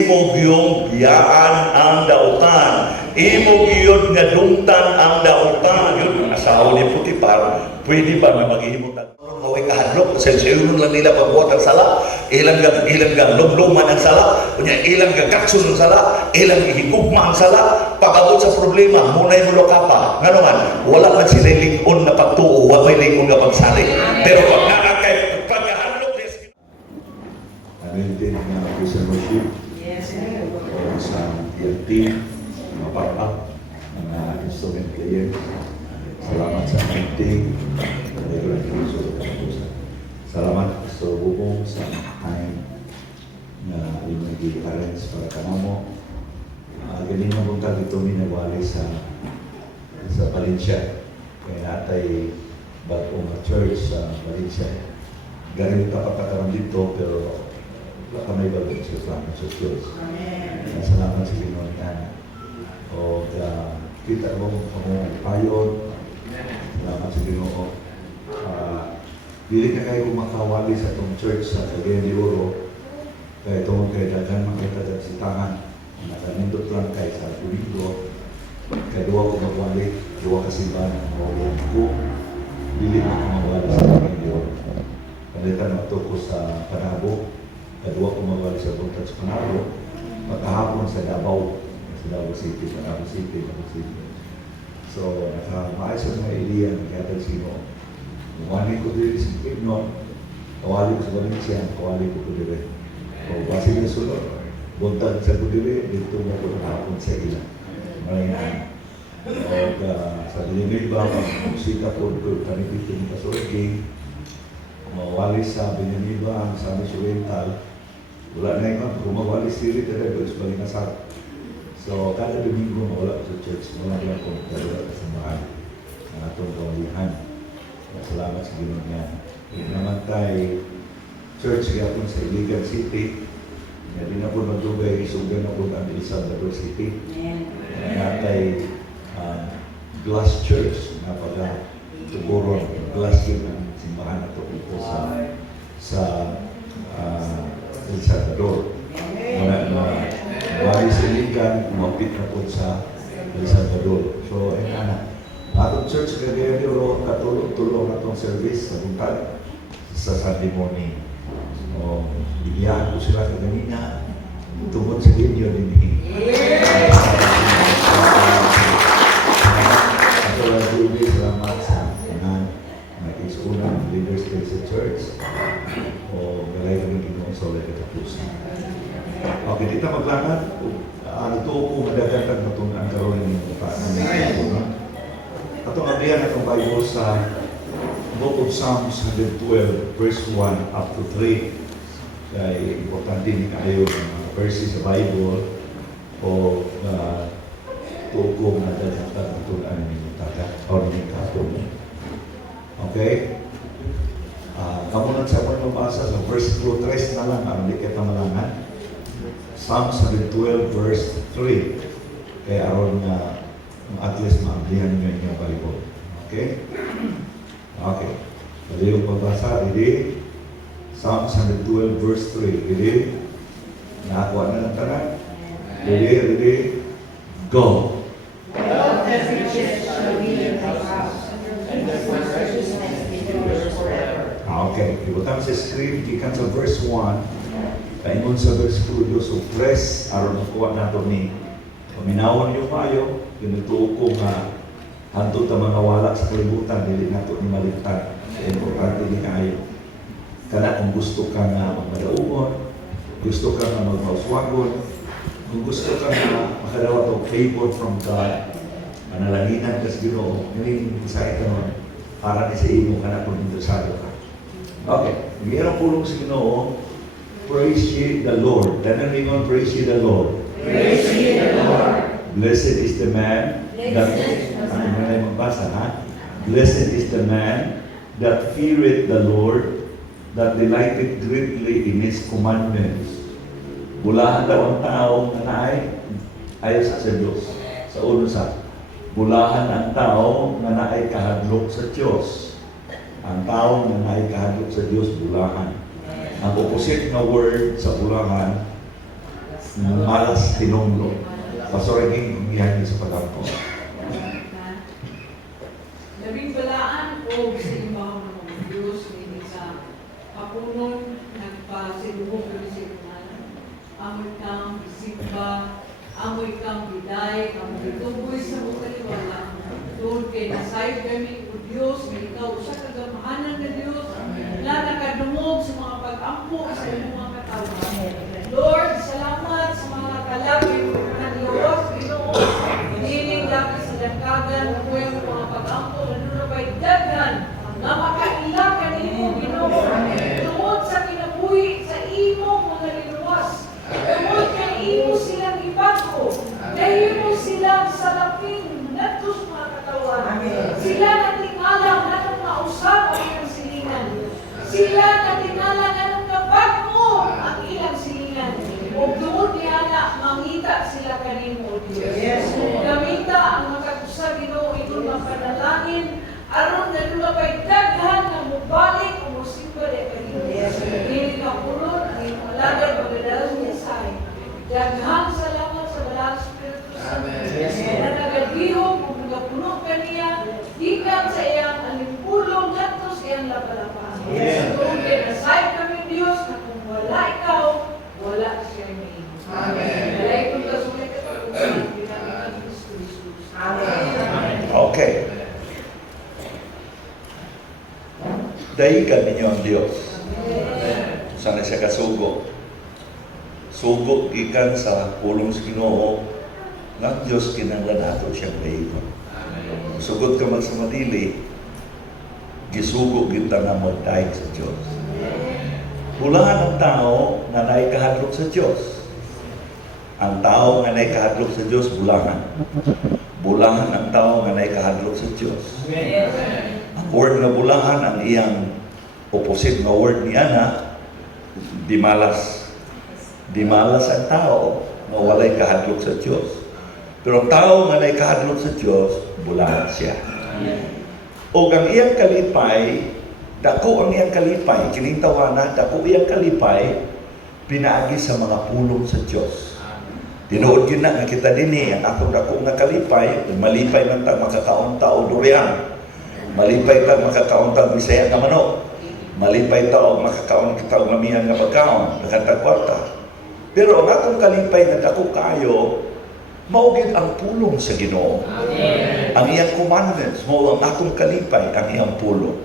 Imo giyong biyaan ang dautan. Imo giyod nga dungtan ang dautan. Yun, ang asawa ni Putipar, pwede ba nga maghihimo tag maway kahadlok kasi sayunon lang nila pagbuhat ang sala, ilang lumluman ang sala, kunya ilang gagakson ang sala, ilang higugma ang sala, pag-abot sa problema, munay mo lokapa. Nga naman, wala man sila lingon na pagtuo, wala may lingon na pagsali. Pero pag nakakay, pagkahadlok, din na Christian worship. O sa TLT, mga papa, mga instrument players. Salamat sa meeting. Salamat sa bubong sa time na i-arrange para kanamo. Ganyan na punta dito minawali sa Valencia. Kaya natay bagong church sa Valencia. Ganyan kapagkakaroon dito pero wala ka may bagong sa Islamic Church. Salamat sa Pinoy na. O kita mo kung payon. Salamat sa Ginoo. Dili na kayo makawali sa itong church sa Cagayan de Oro. Kaya itong kay daghan makita sa sitangan. Nakanindot lang kayo sa Domingo. Kaya duwa ko magwali, duwa kasimbahan ang mawala ko. Dili na kumawali sa Cagayan de Oro. Palitan mo ko sa Panabo. Kaya duwa ko magwali sa Buntag sa Panabo. Magkahapon sa Davao City, Panabo City. So, nakamaayos ang mga iliyan, kaya sino. Kawali ko dito sa Pignon, kawali ko sa Valencia, kawali ko dito. So, base na sunod, buntag sa Budire, dito mo ko nakapon sa ilan. Maraming sa Diliba, musika po ko kami dito ng Kasorgi, mawali sa Binaniba, sa Misuental, wala na yun, kumawali sila talaga, sa Balingasar. So, kada Domingo mawala ko sa church, wala lang kung talaga kasambahan ng atong kawalihan. Salamat sa Ginoo niya. Naman tayo church gapon sa Iligan City. Hindi na po magdugay, isugan na po ang El Salvador City. Natay Glass Church, napaga tuguron, glass yun ang simbahan na ito dito sa El Salvador. Wali sa Iligan, umapit na po sa El Salvador. So, atong church Cagayan de Oro, katulong atong service sa buntag sa Sunday morning. O, ibiyahan ko sila kaganina, tungkol sa video din. Ako lang Julie, salamat sa kanan, nag-isunang leaders din sa church. O, galay kami ginong sa ulit katapusan. Okay, dito maglakad. Ito po madagatan na itong ang karoon ng paano. Atong abrihan atong Bible sa Book of Psalms 112, verse 1 up to 3. Kaya importante ni kayo ng verses sa Bible o tukong na dagatan itong ano yung taga o yung katong. Okay? Kamunod sa mga mabasa sa verse 2, 3 na lang, ang likat na malangan. Psalms 112, verse 3. Kaya aron na at least maablihan nyo yung Bible. Okay? Okay. Pwede yung pagbasa. Ready? Psalms 112 verse 3. Ready? Nakakuha na ng tanan? Ready? Go! Wealth and riches shall be in thy house, and the righteousness endures forever. Okay. Ibutang sa screen, ikan sa verse 1. Kaingon sa verse 2, so press, aron nakuha nato ni paminawon yung mayo, pinutuo ko nga hanto ta manawala sa kalibutan, dili nato ni maligtan. Importante ni kayo. Kana kung gusto ka nga magmadaugon, gusto ka nga magmauswagon, kung gusto ka nga makadawa to favor from God, manalaginan ka sa Ginoo, ngayon isa ito naman, para ni sa imo kana kung interesado ka. Okay, mayroong pulong sa Ginoo, praise ye the Lord. Tanan ningon, praise ye the Lord. Praise ye the Lord. Blessed is the man that Blessed is the man that feareth the Lord, that delighteth greatly in His commandments. Bulahan daw ang tao na ayaw sa Diyos. Sa ulo sa bulahan ang tao na naay kahadlok sa Diyos. Ang tao na naay kahadlok sa Diyos, bulahan. Ang opposite na word sa bulahan, malas tinunglo. Pasorigin umiyan sa pagampo. Labing balaan o sa ibaw ng Diyos ni sa kapunon nagpasilubong ko sa ibanan. Amoy kang isimba, amoy kang biday, amoy tuboy sa bukaliwala. Doon kay nasayod kami o Diyos, may ikaw sa kagamahanan na Diyos, na nakadumog sa mga pag-ampo sa iyong mga katawan. Lord, salamat sa mga kalapit na nilawas, Ginoo. Paniling lapis sa dagkagan, kuya mo mga pag-ampo, nanunabay dagan, na makailakan ninyo, Ginoo. Tungod sa kinabuhi, sa imo mga liluwas. Tungod kay imo silang ibago. Dahil mo silang salapin, natos mga katawan. Sila natingalang na nang mausap ang ilang silingan. Sila natingalang na nang kabag mo ang ilang silingan. O doon niya na mangita sila kanimo, Diyos. Gamita ang magkakusa, Ginoo, ito mapanalangin, aron na lumabay daghan na mubalik o musimba de kanimo. Hindi ka pulot, ang iyong malagay, magdadalas niya sa'yo. Daghan salamat sa Balang Espiritu Santo. Na nagadihog o nagapuno kaniya, ikan sa iyang alimpulong natos iyang lapalapan. Doon kay nasay kami, Diyos, na kung wala ikaw, wala siya may. Walay kong kasulit at kung pinagin ng Kristo Jesus. Okay. Dahigan ninyo ang Diyos. Sana siya kasugo. Sugo ikan sa pulong sa Ginoo ng Diyos kinanglan nato siyang dahigan. Sugod ka magsamadili, gisugo kita nga magdahig sa Diyos. Bulahan ang tao na naikahadlok sa Diyos. Ang tao nga naikahadlok sa Diyos, bulahan. Bulahan ang tao nga naikahadlok sa Diyos. Ang word na bulahan, ang iyang opposite na word ni Ana, di malas. Di malas ang tao na walay kahadlok sa Diyos. Pero ang tao nga naikahadlok sa Diyos, bulahan siya. O ang iyang kalipay, dako ang iyang kalipay, kinintawana, dako iyang kalipay, pinaagi sa mga pulong sa Diyos. Tinuod yun na nga kita din ang atong dako nga kalipay, malipay man tag makakaunta o durian. Malipay tag makakaunta Bisaya nga manok. Malipay ta o makakaon kita og mamihan nga pagkaon, nakatag kwarta. Pero ang atong kalipay nga dako kaayo, maugid ang pulong sa Ginoo. Ang iyang commandments, mao ang atong kalipay, ang iyang pulong.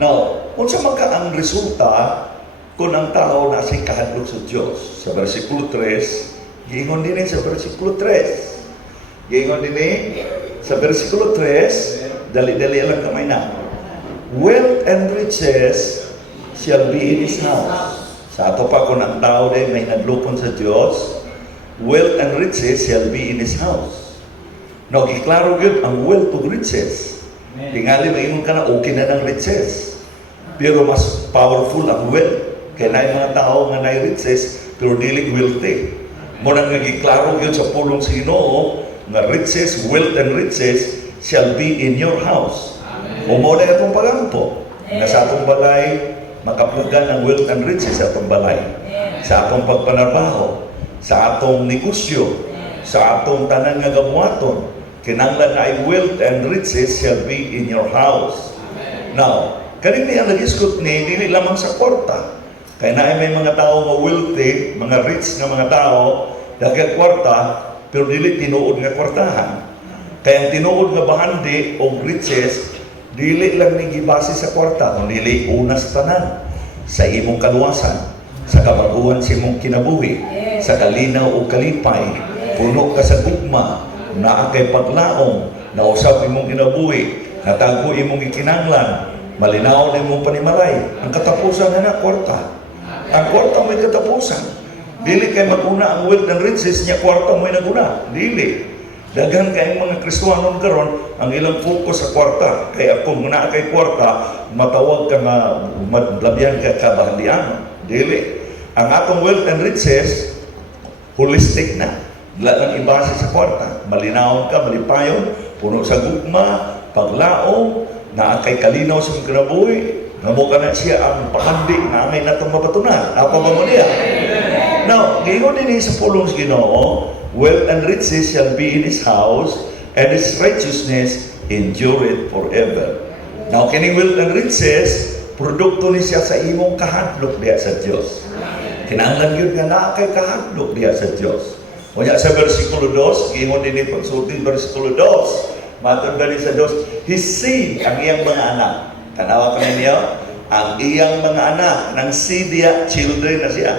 Now, unsa man ka ang resulta kung ang tao nasa kahadlok sa Diyos? Sa versikulo 3, giingon din sa versikulo 3. Giingon din sa versikulo 3, dali-dali lang kamay na. Wealth and riches shall be in his house. Sa ato pa kung ang tao din may nadlupon sa Diyos, wealth and riches shall be in his house. No, giklaro yun ang wealth ug riches. Tingali maingon ka na, okay na ng riches. Pero mas powerful ang wealth. Kaya na yung mga tao nga na riches, pero dili wealthy. Muna nga giklaro yun sa pulong sa Ginoo, nga riches, wealth and riches shall be in your house. O mo na itong pagampo. Nga sa atong balay, makapugan ang wealth and riches sa atong balay. Sa atong pagpanarbaho, sa atong negosyo, sa atong tanan nga gabuhaton, kinanglan na ay wealth and riches shall be in your house. Now, kanini ang nag-iskot ni, dili lamang sa kwarta. Kaya na may mga tao nga wealthy, mga rich na mga tao, daghang kwarta, pero dili tinuod nga kwartahan. Kaya ang tinuod nga bahandi o riches, dili lang ni gibase sa kwarta, kung dili una sa tanan, sa imong kaluwasan, sa kabaguhan sa imong kinabuhi, sa kalinaw o kalipay, puno ka sa gugma, naa kay paglaom, nausap imong kinabuhi, natago imong ikinanglan, malinaw na imong panimalay. Ang katapusan na kwarta. Ang kwarta may katapusan. Dili kay maguna ang wealth and riches niya, kwarta mo'y naguna. Dili. Daghan kayong mga Kristiyanon karon ang ilang focus sa kwarta. Kaya kung muna kay kwarta, matawag ka nga madlabyan ka kabahandian. Dili. Ang atong wealth and riches, holistic na. Lalang ibase sa kwarta. Malinaon ka, malipayon, puno sa gugma, paglaom, na kay kalinaw sa mga kinabuhi. Namo ka na siya ang pakandi na angay natong mapatunan. Apa ba mo niya? Now, gingon din sa pulong sa Ginoo, wealth and riches shall be in his house, and his righteousness endureth forever. Now, kining wealth and riches, produkto ni siya sa imong kahadlok diha sa Dios. Kinahanglan yun nga naa kay kahadlok diha sa Dios. Unya sa versikulo 2, gingon din ni pagsulti versikulo 2, matod ba ni sa Dios, his seed, ang iyang mga anak. Tanawa ka ninyo, ang iyang mga anak, ng seed diha, children na siya.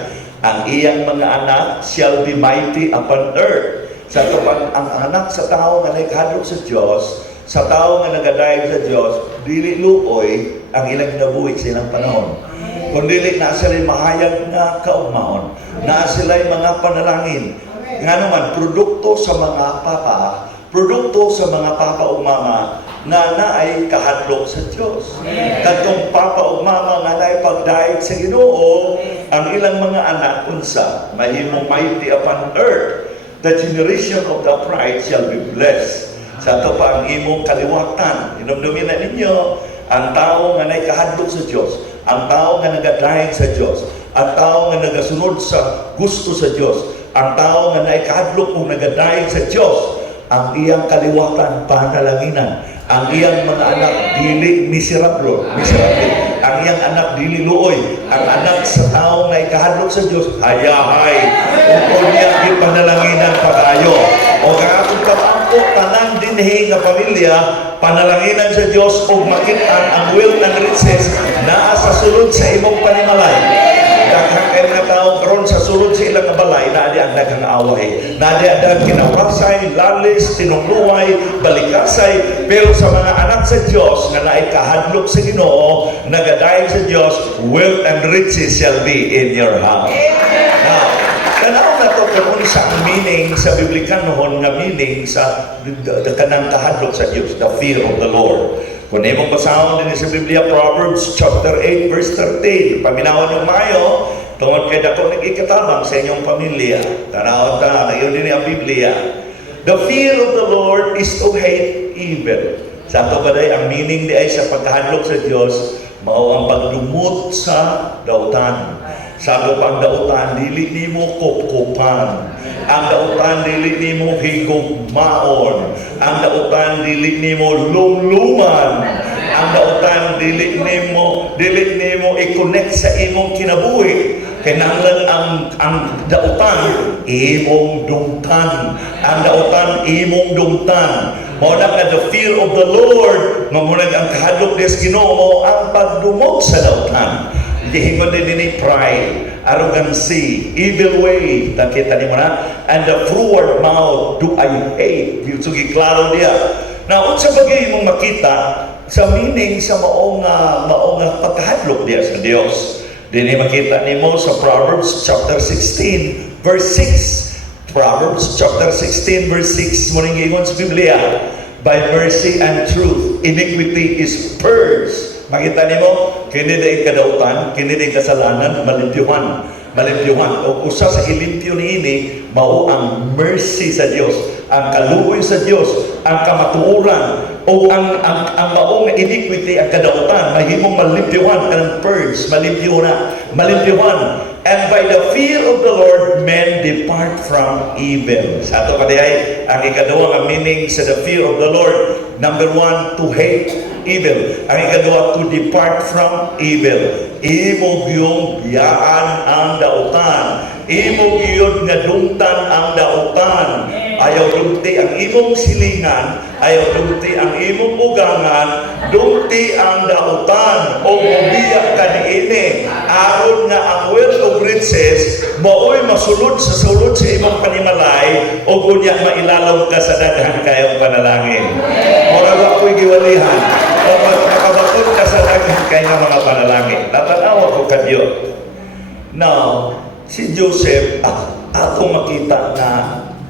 Ang iyang mga anak shall be mighty upon earth. Sa tupang ang anak sa tao nga nagkahadlok sa Dios, sa tao nga nagadayeg sa Dios, dili luoy ang ilang kinabuhi sa ilang panahon. Kung dili na sila'y mahayag nga kaugmaon, na sila'y mga panalangin. Nga naman, produkto sa mga papa, produkto sa mga papa o mama, nga naay kahadlok sa Diyos. Katong papa o mama nga naay pagdaig sa Ginoo, ang ilang mga anak unsa, mahimong mighty upon earth. The generation of the upright shall be blessed. Sa ito pa ang imong kaliwatan. Inumdumin na ninyo, ang tao nga naay kahadlok sa Diyos, ang tao nga nagadaig sa Diyos, ang tao nga nagasunod sa gusto sa Diyos, ang tao nga naay kahadlok o nagadaig sa Diyos, ang iyang kaliwatan, panalanginan. Ang iyang mga anak dili miserable. Ang iyang anak dili luoy. Ang anak sa tao nga ikahadlok sa Dios hayahay. Ug niya gipanalanginan pagayo. O kaatong kapangko tanan dinhi nga pamilya panalanginan sa Dios ug makit-an ang wealth and riches naa sa sulod sa imong panimalay. Daghang kay mga tao karon sa sulod sa ilang balay na di ang daghang away, na di ang kinawasay, lalis, tinungluway, balikasay, pero sa mga anak sa Dios nga naay kahadlok sa Ginoo, nagadayon sa Dios, wealth and riches shall be in your house. Now, tanaw na to kung unsa ang meaning sa biblikan noon nga meaning sa kanang kahadlok sa Dios, the fear of the Lord. Kung imong basahon din sa Biblia, Proverbs chapter 8 verse 13, paminawan yung mayo, tungod kay dako nag-ikatabang sa inyong pamilya. Tanaw ta, ngayon din ang Biblia. The fear of the Lord is to hate evil. Sa ato ba ang meaning di ay sa pagkahadlok sa Dios, mao ang pagdumot sa dautan. Sabi pang dautan, dili nimo kupkupan. Ang dautan dili nimo higugmaon. Ang dautan dili nimo lumluman. Ang dautan dili nimo i-connect sa imong kinabuhi. Kinahanglan ang dautan imong dungtan. Ang dautan imong dungtan. Mao na nga the fear of the Lord, mamunag ang kahadlok des Ginoo ang pagdumot sa dautan. Gihingon din ni pride, arrogancy, evil way, nakita ni mo na, and the froward mouth do I hate. So giklaro diya. Now, unsa bagay mong makita sa meaning sa maong pagkahadlok diya sa Dios. Dini makita nimo sa Proverbs chapter 16 verse 6. Proverbs chapter 16 verse 6 mo ning ingon sa Biblia, by mercy and truth iniquity is purged. Makita nimo, kini day kadautan, kini day kasalanan, malimpyuhan. O usa sa ilimpyo niini mao ang mercy sa Dios, ang kaluoy sa Dios, ang kamatuoran, o ang maong iniquity, ang kadautan, mahimong malimpyuhan, kanang purge, malimpyuhan. And by the fear of the Lord, men depart from evil. Sa ato kadiay, ang ikaduwa nga meaning sa the fear of the Lord, number 1, to hate evil. Ang ikaduwa, to depart from evil. Imo gyung yaan ang dautan. Imo gyud nga dungtan ang dautan. Ayaw dungti ang imong silingan, ayaw dungti ang imong ugangan, dungti ang dautan o mobiya ka niini. Aron nga ang wealth of riches maoy masulod sa imong panimalay o kunya mailalom ka sa daghan kayong panalangin. Mura ba ko'y giwalihan o makabaton ka sa daghan kayong mga panalangin. Natanaw ako kadyo. Now, si Joseph, ako makita na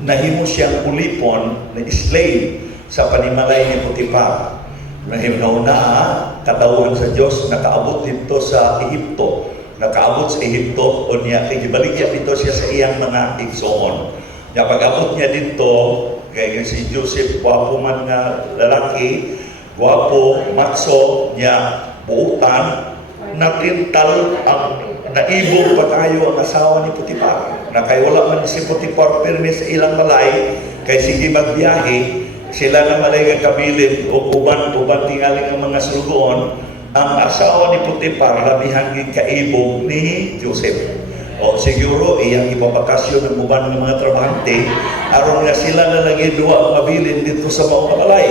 nahimo siyang ulipon na slave sa panimalay ni Potiphar. Nahimnaw na katawhan sa Diyos, nakaabot dito sa Ehipto. Nakaabot sa Ehipto, o niya, ibaligya dito siya sa iyang mga igsoon. Kaya pag-abot niya dito, kaya si Joseph, gwapo man nga lalaki, gwapo, matso, niya, buutan, natintal ang naibog pa tayo ang asawa ni Putipar. Na kay wala man si Putipar pirmi sa ilang balay, kay sige magbiyahe, sila na malay nga kabilin o uban tingaling ang mga sulugoon, ang asawa ni Putipar labihan gid kaibog ni Joseph. O siguro iyang ipabakasyon ng uban ng mga trabahante aron nga sila na lagi duwa mabilin dito sa mga balay.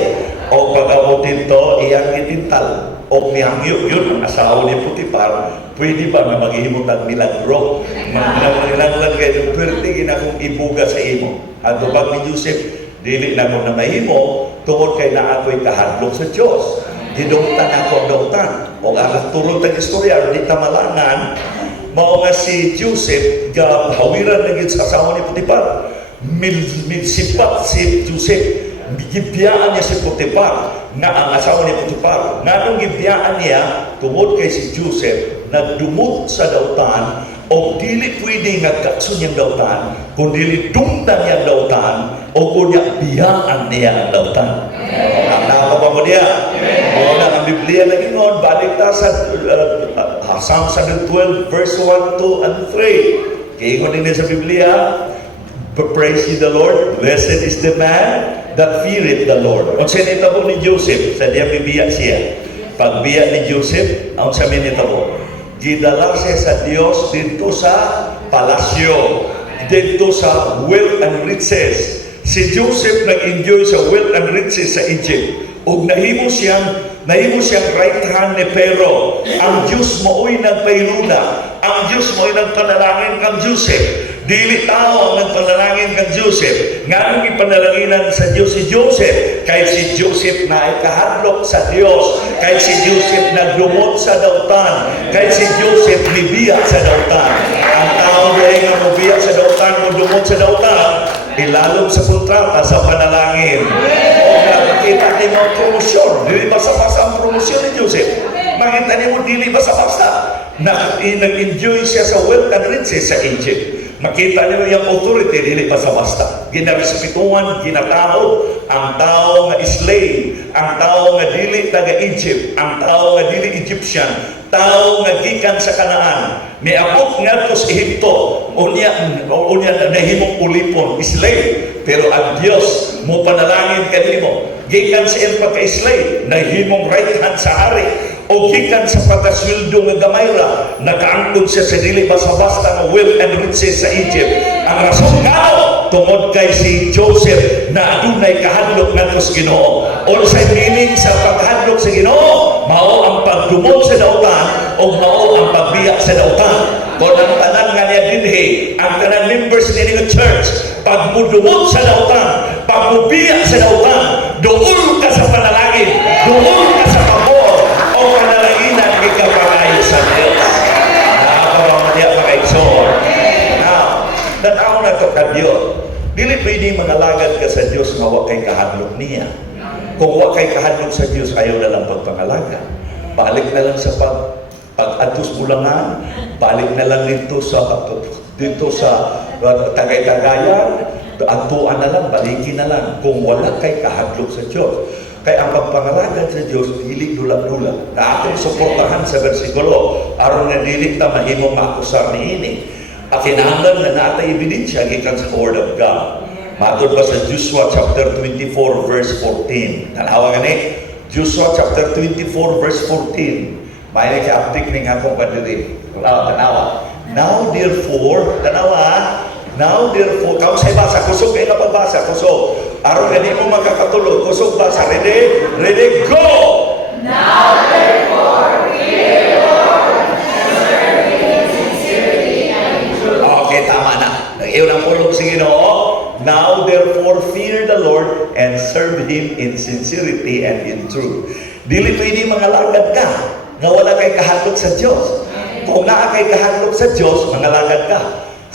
O pag-abot dito iyang itintal o miyangyo yun ang asawa ni Putipar, pwede ba na maghihimot ang milagro? Manginanglan kayo, pwede ginakong ibuga sa imo. At pag ni Joseph, dili na mo na mahimo, tungod kay na ako'y kahadlok sa Diyos. Didungtan ako ang dautan. O alas turong tang istorya, di tamalangan, mao nga si Joseph, hawiran na sa asawa ni Putipar. Milsipat si Joseph, gibiyaan niya si Putipar, na ang asawa ni Putipar. Nganong gibiyaan niya, tungod kay si Joseph, nagdumot sa dautan, o dili pwede nagkaksun niyang dautan, kung dili dumtan niyang dautan, o kung niya biyaan niya ang dautan. Ang nakapapa mo niya. Muna ang Biblia na ginoon, balik ta sa Psalm 112, verse 1, 2, and 3. Kaya din sa Biblia, praise ye the Lord, blessed is the man that feareth the Lord. Ang sinitabo ni Joseph, sa diya bibiya siya. Pagbiya ni Joseph, ang sabi nitabo, gidala siya sa Diyos dito sa palasyo, dito sa wealth and riches. Si Joseph nag-enjoy sa wealth and riches sa Egypt. Ug nahimo siyang right hand ni Pero. Ang Diyos mo'y nagpayruda. Ang Diyos mo'y nagpanalangin kang Joseph. Dili tao ang nagpanalangin kang Joseph. Nga ipanalanginan sa Diyos si Joseph. Kahit si Joseph na ay kahadlok sa Diyos. Kahit si Joseph naglumot sa dautan. Kahit si Joseph libiya sa dautan. Ang tao dahil nga mabiya sa dautan, lumot sa dautan, ilalong sa kontrata sa panalangin. O nakikita ni mo ang promosyon. Dili basta-basta ang promosyon ni Joseph. Makita ni mo, dili basta-basta. Nag-enjoy siya sa wealth and riches sa Egypt. Makita niyo yung authority, dili basta-basta. Ginarespetuhan, ginatao ang tao nga slave, ang tao nga dili taga-Egypt, ang tao nga dili Egyptian, tao nga gikan sa Kanaan. Miabot nga to sa Ehipto, unya nahimong ulipon, slave. Pero ang Diyos mo panalangin kanimo, gikan sa iyang pagka-slave, nahimong right hand sa hari. O gikan sa pagkasweldo nga gamayra, nakaangkod siya sa dili basta-basta nga wealth and riches sa Egypt. Ang rason nga tungod kay si Joseph na adunay kahadlok ngadto sa Ginoo. O sa meaning sa paghadlok sa Ginoo, mao ang pagdumot sa dautan o mao ang pagbiya sa dautan. Kung ang tanan nga niya dinhi, ang tanan members ni nga church, pag mudumot sa dautan, pag mubiya sa dautan, doon ka sa panalangin, doon ka sa pabor, o panalaginan ikapagay sa Diyos. Nakakaroon niya makaigsoon. Now, tanaw na ito ka Diyos. Dili pwede mangalagad ka sa Diyos nga wa kay kahadlok niya. Kung wa kay kahadlok sa Diyos, ayaw na lang pagpangalaga. Balik na lang sa pag-atos bulangan, balik na lang dito sa Tagay-Tagayan, atuan na lang, balikin na lang kung wala kay kahadlok sa Diyos. Kaya ang pagpangalagad sa Diyos, dili dula-dula. Na atong suportahan sa versikulo, aron nga dili ta mahimong makusar ni ini. Kinahanglan na natay ebidensya gikan sa Word of God. Matod ba sa Joshua chapter 24 verse 14? Tanawa gani, Joshua chapter 24 verse 14. May nag-update ning akong padiri. Tanawa. Now therefore, kaon say basa, kusog kayo na pagbasa, kusog. Aron gani mo magkakatulog, kusog basa, ready, go! Now therefore, fear the Lord, and serve Him in sincerity and in truth. Okay, tama na. Iyon ang pulong sa Ginoo. Now therefore, fear the Lord and serve Him in sincerity and in truth. Dili pwede mangalagad ka nga wala kay kahadlok sa Diyos. Kung naa kay kahadlok sa Diyos, mangalagad ka.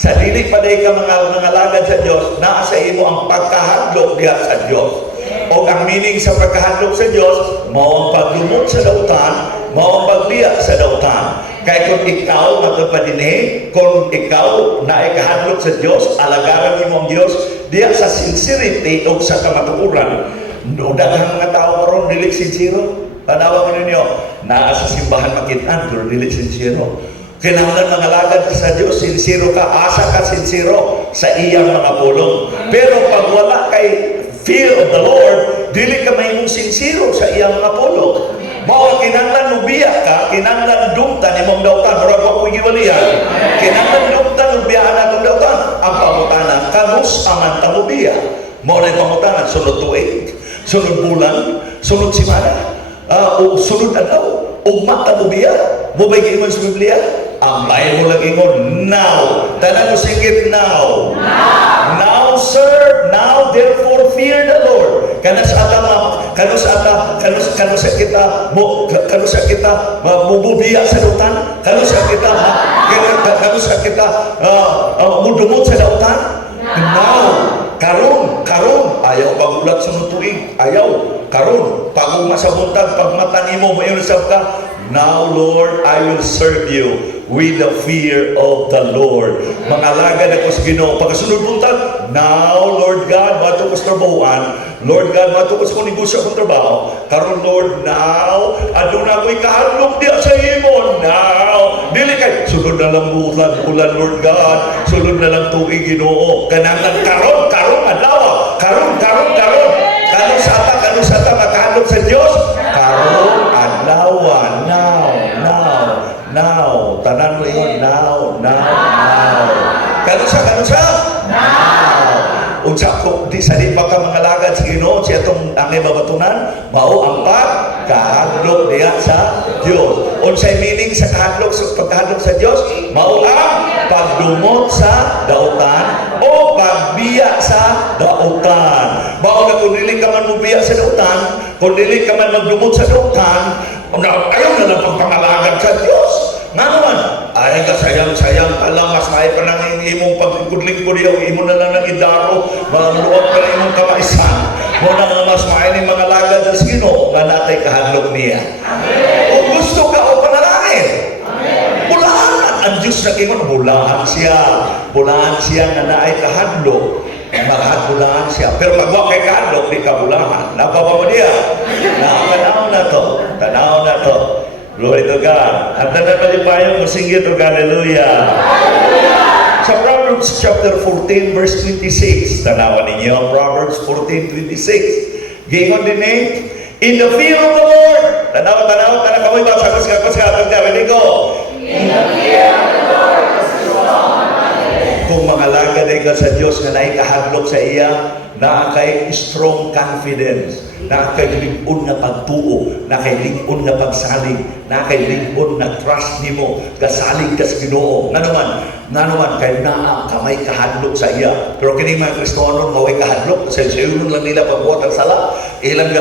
Sa dili pa day ka mangalagad sa Diyos, naa sa imo ang pagkahadlok diha sa Diyos. O ang meaning sa pagkahadlok sa Diyos, mao ang paglumot sa dautan, mao ang pagliya sa dautan. Kaya kung ikaw matupadinig, kung ikaw na ikahadlok sa Diyos, alagaran mo ang Diyos, diya sa sincerity o sa kamatukuran. No, daghang mga tao karon dili sincere. Tanawa ko ninyo, naa sa simbahan makitaan, pero dili sincere. Kinahanglan mga alagad ka sa Dios, sincero ka, asa ka sincero sa iyang mga pulong. Pero pag wala kay fear of the Lord, dili ka mahimong sincero sa iyang mga pulong. Mao kinahanglan lubiya ka, kinahanglan dumtan imong dautan, murag wa ko'y giwalian. Kinahanglan dumtan lubiyan atong dautan. Ang pangutanan, kanus aman tamubiya. Mao na pangutanan, sunod tuig, sunod bulan, sunod simana, o sunod adlaw, ugma tamubiya. Mo ba giingon sa Biblia? Ang Bible lang ingon, now. Tanan mo singit, now. Now, sir, now, therefore, fear the Lord. Kana sa kita mububiya sa dautan, kano sa kita mudumot sa dautan. Now, karon ayaw pagulat sa tuig, ayaw karon paguma sa buntag pagmata nimo mayon sab ka. Now, Lord, I will serve you with the fear of the Lord. Mangalagad ako sa Ginoo. Pagkasunod buntag, now, Lord God, bato ko sa trabahoan. Lord God, bato ko sa negosyo akong trabaho. Karon, Lord, now, aduna ko'y kahalog diya sa imo. Now, dili kay, sunod na lang bulan, Lord God. Sunod na lang tuig, Ginoo. Kanang karon, adlaw. Karon. Kano sa ata, makahalog sa Diyos. Karon, adlaw. Now. Tanan mo yun, now. Kano sa? Now. Unsa ko, di pa ka mga lagad sa Ginoo, siya itong angay babatunan, mao ang pagkahadlok diya sa Diyos. Unsay meaning sa pagkahadlok sa Diyos? Mao ang pagdumot sa dautan o pagbiya sa dautan. Mao na kung dili ka man mubiya sa dautan, kung dili ka man magdumot sa dautan, ayaw na lang pagpangalagad sa Diyos. Nga naman, ay ka sayang alam, mas may pa nang imong pagkudling-kod imo na lang ng idaro, maluwag pa na imong kamaisan. Mo na nga mas may ni mga lagad sa Ginoo nga natay kahadlok niya. Kung gusto ka o panalangin, bulahan ang Diyos na kingon, bulahan siya nga naay kahadlok. Nakahadbulahan siya. Pero magwa kay kahadlok, di ka bulahan. Napapa mo niya. Tanaw na to. Glory to God. At nanapalipayang masingit o hallelujah. Sa Proverbs chapter 14 verse 26, tanawan ninyo ang Proverbs 14:26. Gingon din in the fear of the Lord. Tanaw, kamoy ba? Sagos ka, rinig ko. In the fear of the Lord is the strong confidence. Kung mga lagad ay ka sa Diyos na naikahadlok sa iya, na kay strong confidence, na kay lingon na pagtuo, na kay lingon na pagsalig, na kay lingon na trust nimo, kasalig ka sa Ginoo. Nga naman kay naa kamay kahadlok sa iya. Pero kini mga Kristiyano maway kahadlok kasi sayunon lang nila pagbuhat ang sala, ilang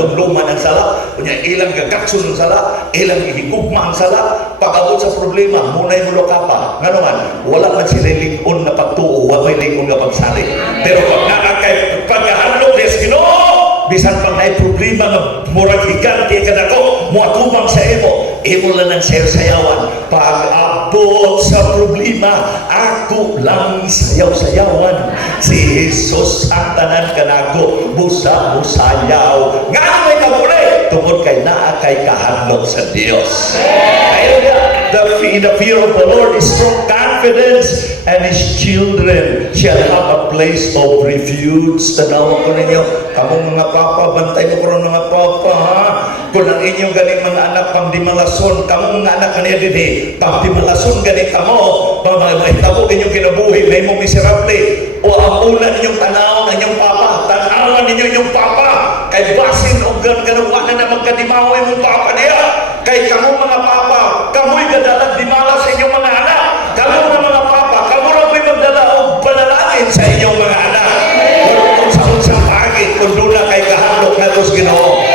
lumluman ang sala, kunya ilang gagakson ang sala, ilang ihigugma ang sala, pag-abot sa problema, munay mulo ka pa. Nga naman, wala man sila lingon na pagtuo, wala lingon na pagsalig. Pero kay pagkahadlok des Ginoo, bisan pag naay problema nga murag higante kadako moatubang sa imo lang ang sayaw-sayawan. Pag-abot sa problema, ako lang sayaw-sayawan. Si Jesus ang tanan kanago, busa-busayaw. Nga may kabuli, tungod kay naa kay kahadlok sa Dios. The fear of the Lord is strong confidence, and His children shall have a place of refuge. Tanaw ko ninyo, kamong mga papa, bantay mo ko mga papa, ha? Kung ang inyong galing mga anak pangdimalason, kamong mga anak kaniya din pangdimalason galing kamo, mahitabo inyong kinabuhi, may mong miserable, o ang una ninyong tanaw ng inyong papa, tanawan ninyo inyong papa, kay basin o ganawa na magkadimaw imong papa niya, kay kamong mga papa, kamoy gadalag dimala sa inyong mga anak, kamong mga papa, kamoy rapoy magdala o panalangin sa inyong mga anak. Kung sa pagit, kung doon na kay kahadlok na tos Ginoo.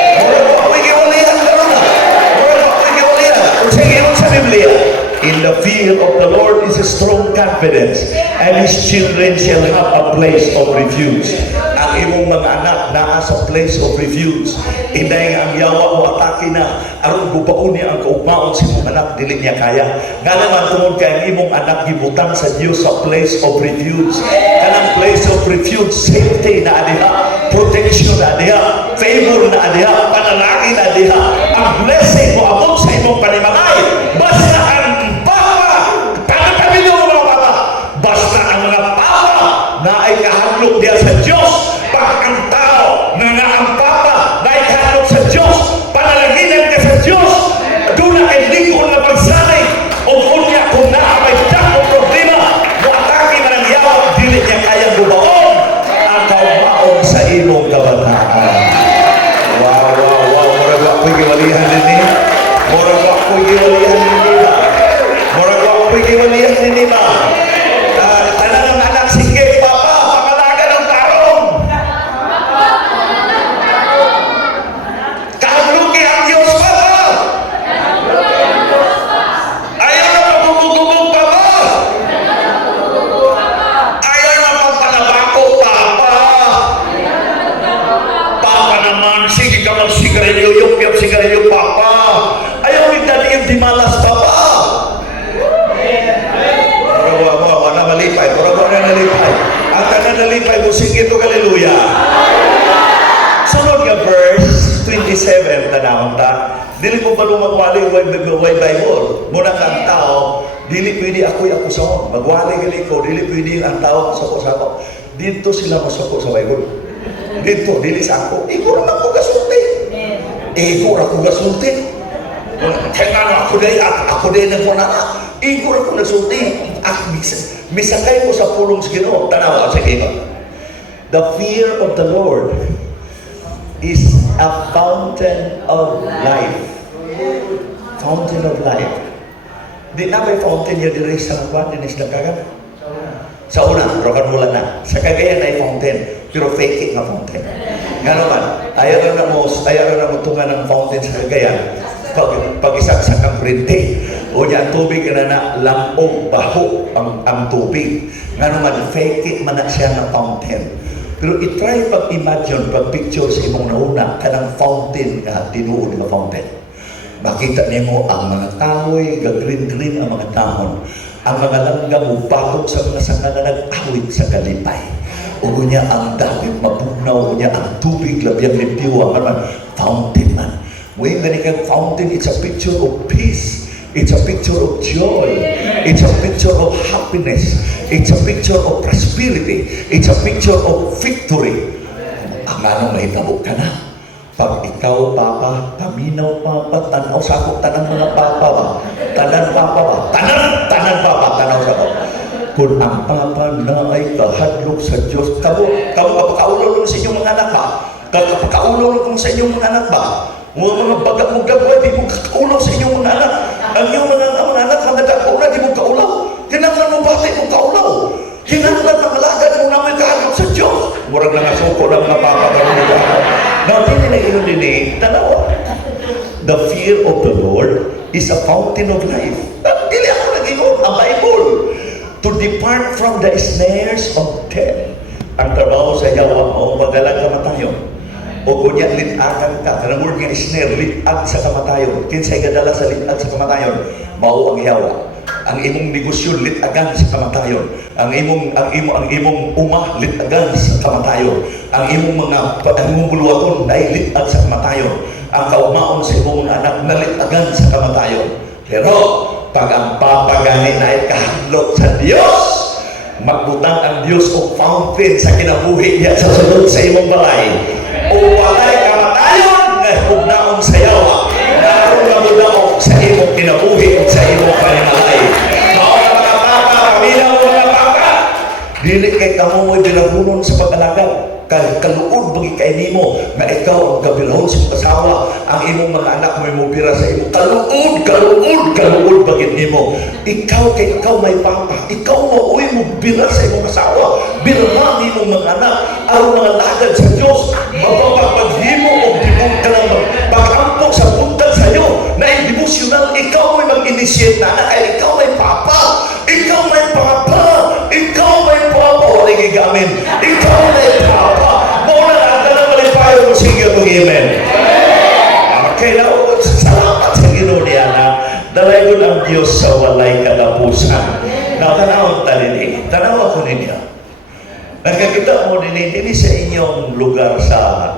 In the fear of the Lord is a strong confidence, and His children shall have a place of refuge. Ang imong mga anak naa sa place of refuge. Inday ang yawa mo atake na, aron gubaon niya ang kaugmaon sa imong anak, dili niya kaya. Nga naman tungod kay ang imong anak gibutang sa Dios sa place of refuge. Kanang place of refuge, safety na adiha, protection na adiha, favor na adiha, panalangin na adiha. Ang blessing mo abot sa imong panimangay. Basta ang kahadlok diya sa Dios. Pag ang tao nga ang Papa na kahadlok sa Dios, panalaginan ka sa Dios, doon na kay lingkod na pagsanay o unya kung naamay dakong problema, muatake man ang yawa, dili niya kayang bubaon ang kaumaon sa imong kabataan. Wow, wow, wow. Murag ako'y giwalihan din eh. Murag ako'y giwalihan din ba? Murag ako'y giwalihan din ba? Tanan ang anak, sige, Papa, pangalaga ng tarong. Kahadluki ang Diyos, Papa. Ayaw na magugugugog, Papa. Ayaw na magpanabako, Papa. Papa naman, sige ka magsigarilyo, yung sigarilyo, Papa. Ayaw ni Daniel di malas, Papa. Murawa na malipay, murawa na nalipay. Ang tanan nalipay, musing ito, hallelujah. Sunod nga verse 27, tanawang ta. Dili mo ba nung magwali way Bible? Muna kang tao, dili pwede ako'y akusaon. Magwali gali ko, dili pwede ang tao sako-sako. Dito sila masako sa Bible. Dito, dili sa ako. Ikaw naman ko gasulti. Ikaw ako gasulti. Kaya nga ako din nagpunana. Ikaw ako nagsulti. Misakay ko sa pulong sa Ginoo. Tanawa sa iba. The fear of the Lord is a fountain of life. Fountain of life. Di na may fountain yun diri sa kwan, dinis na kagan. Sa una, rokan mula na. Sa Cagayan ay fountain, pero fake it na fountain. Nga naman, ayaw na mo tunga ng fountain sa Cagayan. Pag isagsak ang printe, o niya ang tubig na lamog, baho ang tubig. Nga naman, fake it man na siya na fountain. Pero itry pag-imagine, pag-picture sa imong nauna, kanang fountain nga, tinuod nga fountain. Makita niyo ang mga kahoy, green-green ang mga dahon. Ang mga langgam upatok sa mga sanga na nag-awit sa kalipay. O niya ang dapit mabunaw, o niya ang tubig, labyang lipiwa, fountain man. When ganikang fountain, it's a picture of peace. It's a picture of joy. It's a picture of happiness. It's a picture of prosperity. It's a picture of victory. Ang anong mahitabo ka na? Pag ikaw, Papa, paminaw, Papa, tanaw sa ako, tanang mga Papa ba? Tanan, Papa ba? Tanan, Papa, tanaw sa ako. Kung ang Papa na ay kahadlok sa Diyos, kapakaulaw lang sa inyong mga anak ba? Kapakaulaw lang sa inyong mga anak ba? Mga bagat mong gagawin, di mo kakaulaw sa inyong mga anak. Ang iyong mga anak na nagkakaulaw, di mo kaulaw. Hinanglan mo ba, di mo kaulaw. Hinanglan na malagad mo namin kahadlok sa Diyos. Murag lang asuko ng mga Papa na mga Now, hindi na iyon din eh, tanawa. The fear of the Lord is a fountain of life. Dili ako nag-iyon, ang Bible. To depart from the snares of death. Ang trabaho sa yawa mo, magalang kamatayon. O kunya, litagan ka. Kanang word nga snare, litag sa kamatayon. Kinsay gadala sa litag sa kamatayon, mao ang yawa. Ang imong negosyo litagan sa kamatayon. Ang imong umah litagan sa kamatayon. Ang imong buluwaton na litag sa kamatayon. Ang kaumaon sa imong anak na litagan sa kamatayon. Pero pag ang papagani na ay kahadlok sa Dios, magbutang ang Dios o fountain sa kinabuhi niya sa sulod sa imong balay. O walay kamatayon na hugnaon sa yawa. Naroon na hugnaon sa imong kinabuhi o sa imong panimalay. Mga Papa, pamilya mo mga Papa. Dili kay kamo mo'y bilagunon sa pag-alagad. Kaluod bagi kay nimo nga ikaw ang gabilahon sa asawa. Ang imong mga anak mo bira sa imo. Kaluod bagi nimo. Ikaw kay ikaw may Papa. Ikaw mauwi mo bira sa imong asawa. Birma nimo mga anak. Ang mga lagad sa Dios mapapaghimo o dibog ka lang pag-ampok sa buntag sa iyo na devotional. Ikaw may mag-initiate na anak. Ay ikaw may Papa. Ikaw may Papa. Ikaw may Papa. O nagigamin. Ikaw may Papa. Muna na ang talang malipayo mo sige mo. Amen. Okay na. Salamat sa Ginoo niya na dalayon ang Diyos sa walay katapusan. Na tanawang talini. Tanaw ako ninyo. Nagkakita mo din sa inyong lugar sa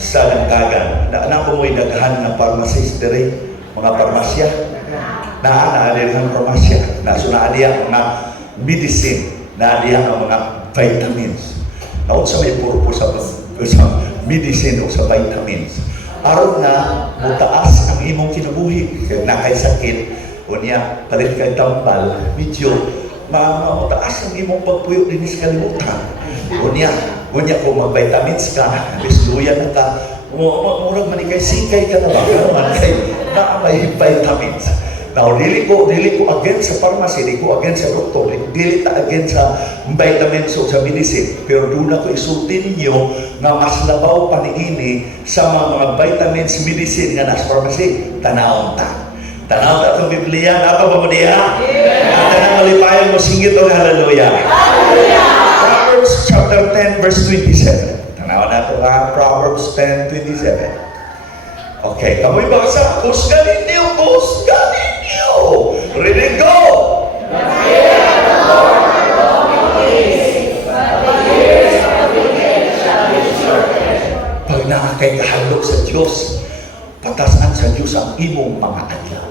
Lantagan. Na po mo'y daghan ng pharmacist dere, mga parmasya. Naanaalin ng parmasya. Nasunaan niya mga medicine. Naanaalin ang mga vitamins. Naon sa may purpose sa medicine o sa vitamins. Aron na mutaas ang imong kinabuhi kay na kay sakit unya palit kay tambal medyo mataas ang imong pagpuyo din sa kalibutan. Unya kung mag-vitamins ka, bisluyan na ka, murag man kay sikay ka na ba? Karon kay na may vitamins. Now, dili ko against sa pharmacy, dili ko against sa doktor, dili ta against sa vitamins o sa medicine. Pero doon ako isulti ninyo nga mas labaw pa niini sa mga vitamins, medicine nga nasa pharmacy. Tanawon ta. Tanaw ta itong Biblia. Apa ba mo diya? At tanang malipayan mo, singit o hallelujah. Proverbs chapter 10 verse 27. Tanaw na ito ha. Proverbs 10:27. Okay, kamoy basa. Husgan ninyo. Ready, go! Pag nakakay kahalok sa Diyos, patasan sa Diyos ang imong mga adlaw.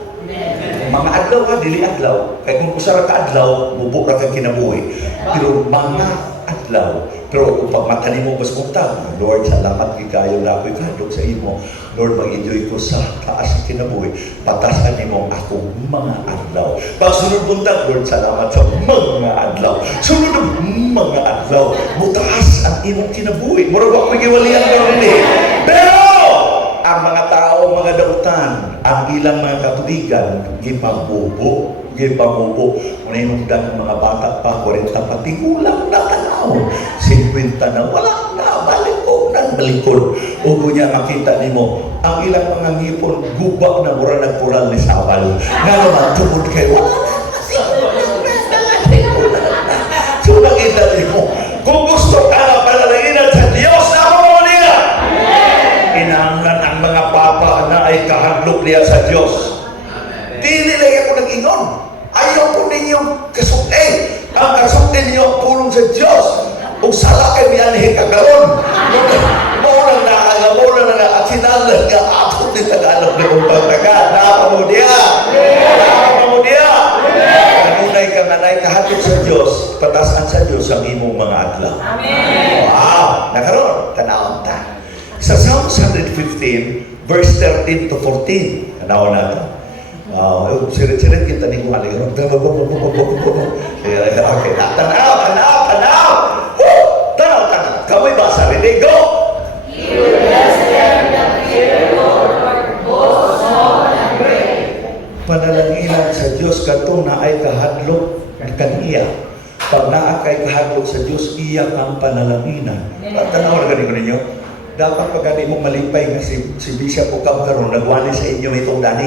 Mga adlaw ka, dili adlaw. Kaya kung kusara ka adlaw, bubo ra ka kinabuhi. Pero mga adlaw. Pero kung pagmata mo mas untag, Lord, salamat kayo na ako'y kadok sa imo. Lord, mag-enjoy ko sa taas ng kinabuhi. Patasan mo akong mga adlaw. Pag sunod untag, Lord, salamat sa mga adlaw. Sunod ang mga adlaw. Mutaas ang imong kinabuhi. Murag ako'y giwalian ko rin eh. Pero, ang mga tao, mga dautan, ang ilang mga katubigan, gipabubo. Kung inundan ng mga bata pa, 40 pa, tigulang na tanaw. 50 na, wala na, balikod. Ugo niya makita ni mo, ang ilang mga ngipon, gubak na mura nagpural ni Sabal. Nga naman, tungod kayo, wala na. So nakita ni mo, kung gusto ka na panalanginan sa Diyos, na mo niya. Inanglan ang mga papa na ay kahadlok niya sa Diyos. Dili lang ako nag-ingon. Ayaw po ninyo kasukli. Ang kasukli ninyo pulong sa Diyos. Kung sala kayo yan, kagaron. Maulang nakagamulan na at sinalang nga ako din Tagalog na kung pagtaga. Napamudiya. Kanunay ka nanay kahatid sa Diyos, patasan sa Diyos ang imong mga adlaw. Wow! Nakaroon, tanawang ta. Sa Psalms 115, verse 13 to 14, tanawang natin. Sirit-sirit kita ni Kuhali. Okay, tanaw. Tanaw. Kamoy basa. Ready, go! Panalanginan sa Diyos katong na ay kahadlok kaniya. Pag naa kay kahadlok sa Diyos, iya kang panalanginan. Tanaw na ganito ninyo. Dapat pagkali mong malipay nga si Bishop o karon nagwali sa inyo itong dani.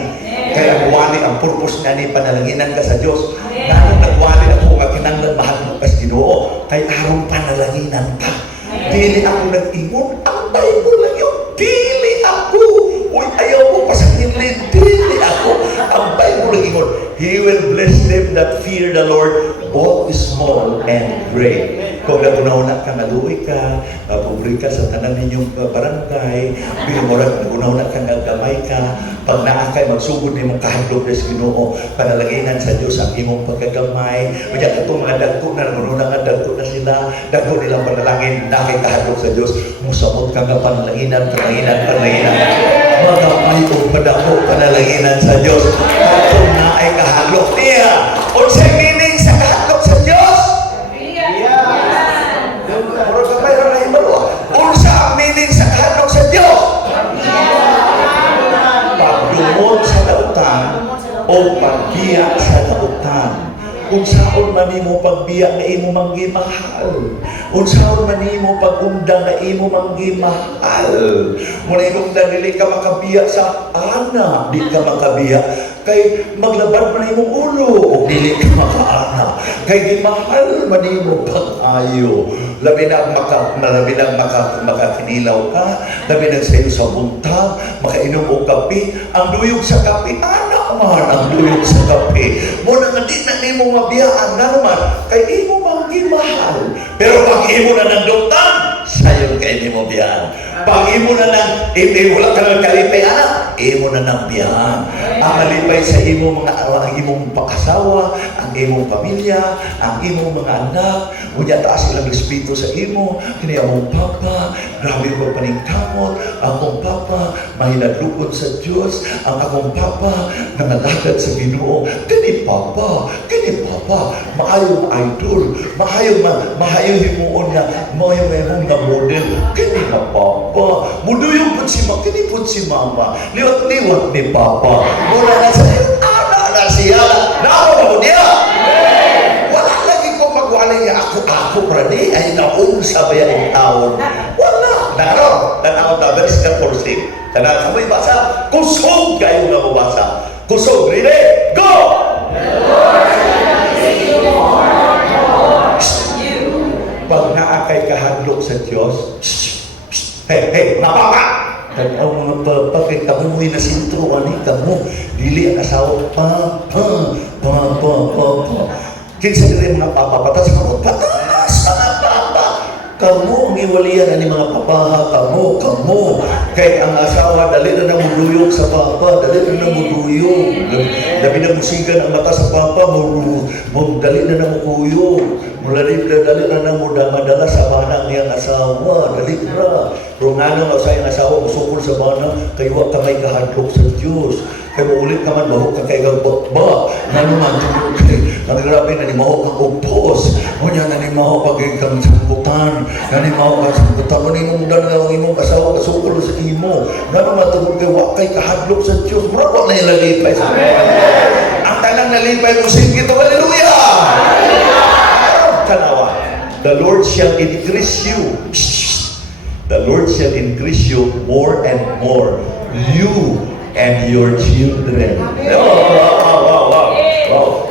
Kaya nagwali ang purpose nga ni panalanginan ka sa Diyos. Ganang nagwali ako nga kinanglan mahal mo kas Ginoo. Kay aron panalanginan ka. Dili ako nag-ingon. Ang Bible lang yun. Dili ako. Uy, ayaw ko pasangilin. Dili ako. Ang Bible lang ingon. He will bless them that fear the Lord, both small and great. Kung nagunaw-na ka, naluwi ka, pabri ka sa tanan ninyong barangay, binumurag, nagunaw-na ka, nagamay ka, pag naakay, magsugod ni mong kahadlok na sa Ginoo, panalanginan sa Diyos ang imong pagkagamay. Kaya itong mga dagko na, nagununa nga dagko na sila, dagko nilang panalangin, nakay kahadlok sa Diyos, musamot ka nga panalanginan. Magamay kong padako, panalanginan sa Diyos. Kung naay kahadlok niya, o sa meaning sa kahadlok sa Diyos, unsa ang meaning sa kahadlok sa Diyos? Pagdumot sa dautan o pagbiya sa dautan. Kung saan man imo pagbiya na imo manggimahal. Kung saan man imo pagundang na imo manggimahal. Muna inungdan dili ka makabiya sa ana, di ka makabiya. Kay maglabad man imong ulo o dili ka makaana. Kay gimahal man imo pag-ayo. Labi na makakinilaw ka, labi na sa iyo sa buntag, makainom o kape. Ang duyog sa kape, ana man ang duyog sa kape. Muna nga di na nimo mabiyaan na naman, kay imo manggimahal. Pero pag imo na ng dutan, sayo kay nimo biyaan. Pag imo na ng, wala ka ng kalipay, imo na ng biyaan. Ang malipay sa imo mga imong pakasawa, ang imong pamilya, ang imong mga anak, unya taas silang respeto sa imo, kini among papa, grabe ko paningkamot, akong papa, mahinadlukod sa Dios, ang akong papa, nangalagad sa Ginoo, kini papa, maayong idol, maayong himuon nga, maayong nga model, kini na papa, muduyong po si mama, kini po si mama, liwat-liwat ni papa, mula na sa iyo, na siya, naako mo niya. Wala lagi ko magwalay nga ako prani, ay naunsa ba yan ang taon? Wala. Nakaroon na verse 14. Tanang amoy basa, kusog kayo na mabasa. Kusog, ready, go! Pag naakay kahadlok sa Diyos, hey, mapaka! Tanaw mga papa, kay kamu mo'y nasintruan ni kamu. Dili ang asawa, pa. Kinsa rin mga papa, patas mga papa. Kamu ang iwalian ni mga papa, kamu. Kay ang asawa, dali na namuduyok sa papa, dali na namuduyok. Dali na musigan ang mata sa papa, dali na namukuyok. Dali na namudamadala sa banang niyang asawa, dali na. Pero nga naman sa iyang asawa, musukol sa banang, kayo ka may kahadlok sa Diyos. Kaya maulit ka man, mahok ka kay gagbakba. Nga naman, ang grabe na ni mahok kang upos. O niya na ni mahok kag kang sambutan. Na ni mahok kang sambutan. O ni mong dalaw ang imong asawa, kasukol sa imo. Nga naman, tugod kay wakay kahadlok sa Diyos. Marawa na yung lalipay sa Amen. Ang tanang nalipay mo singkito, hallelujah! Tanawa, the Lord shall increase you. The Lord shall increase you more and more. You and your children. Wow.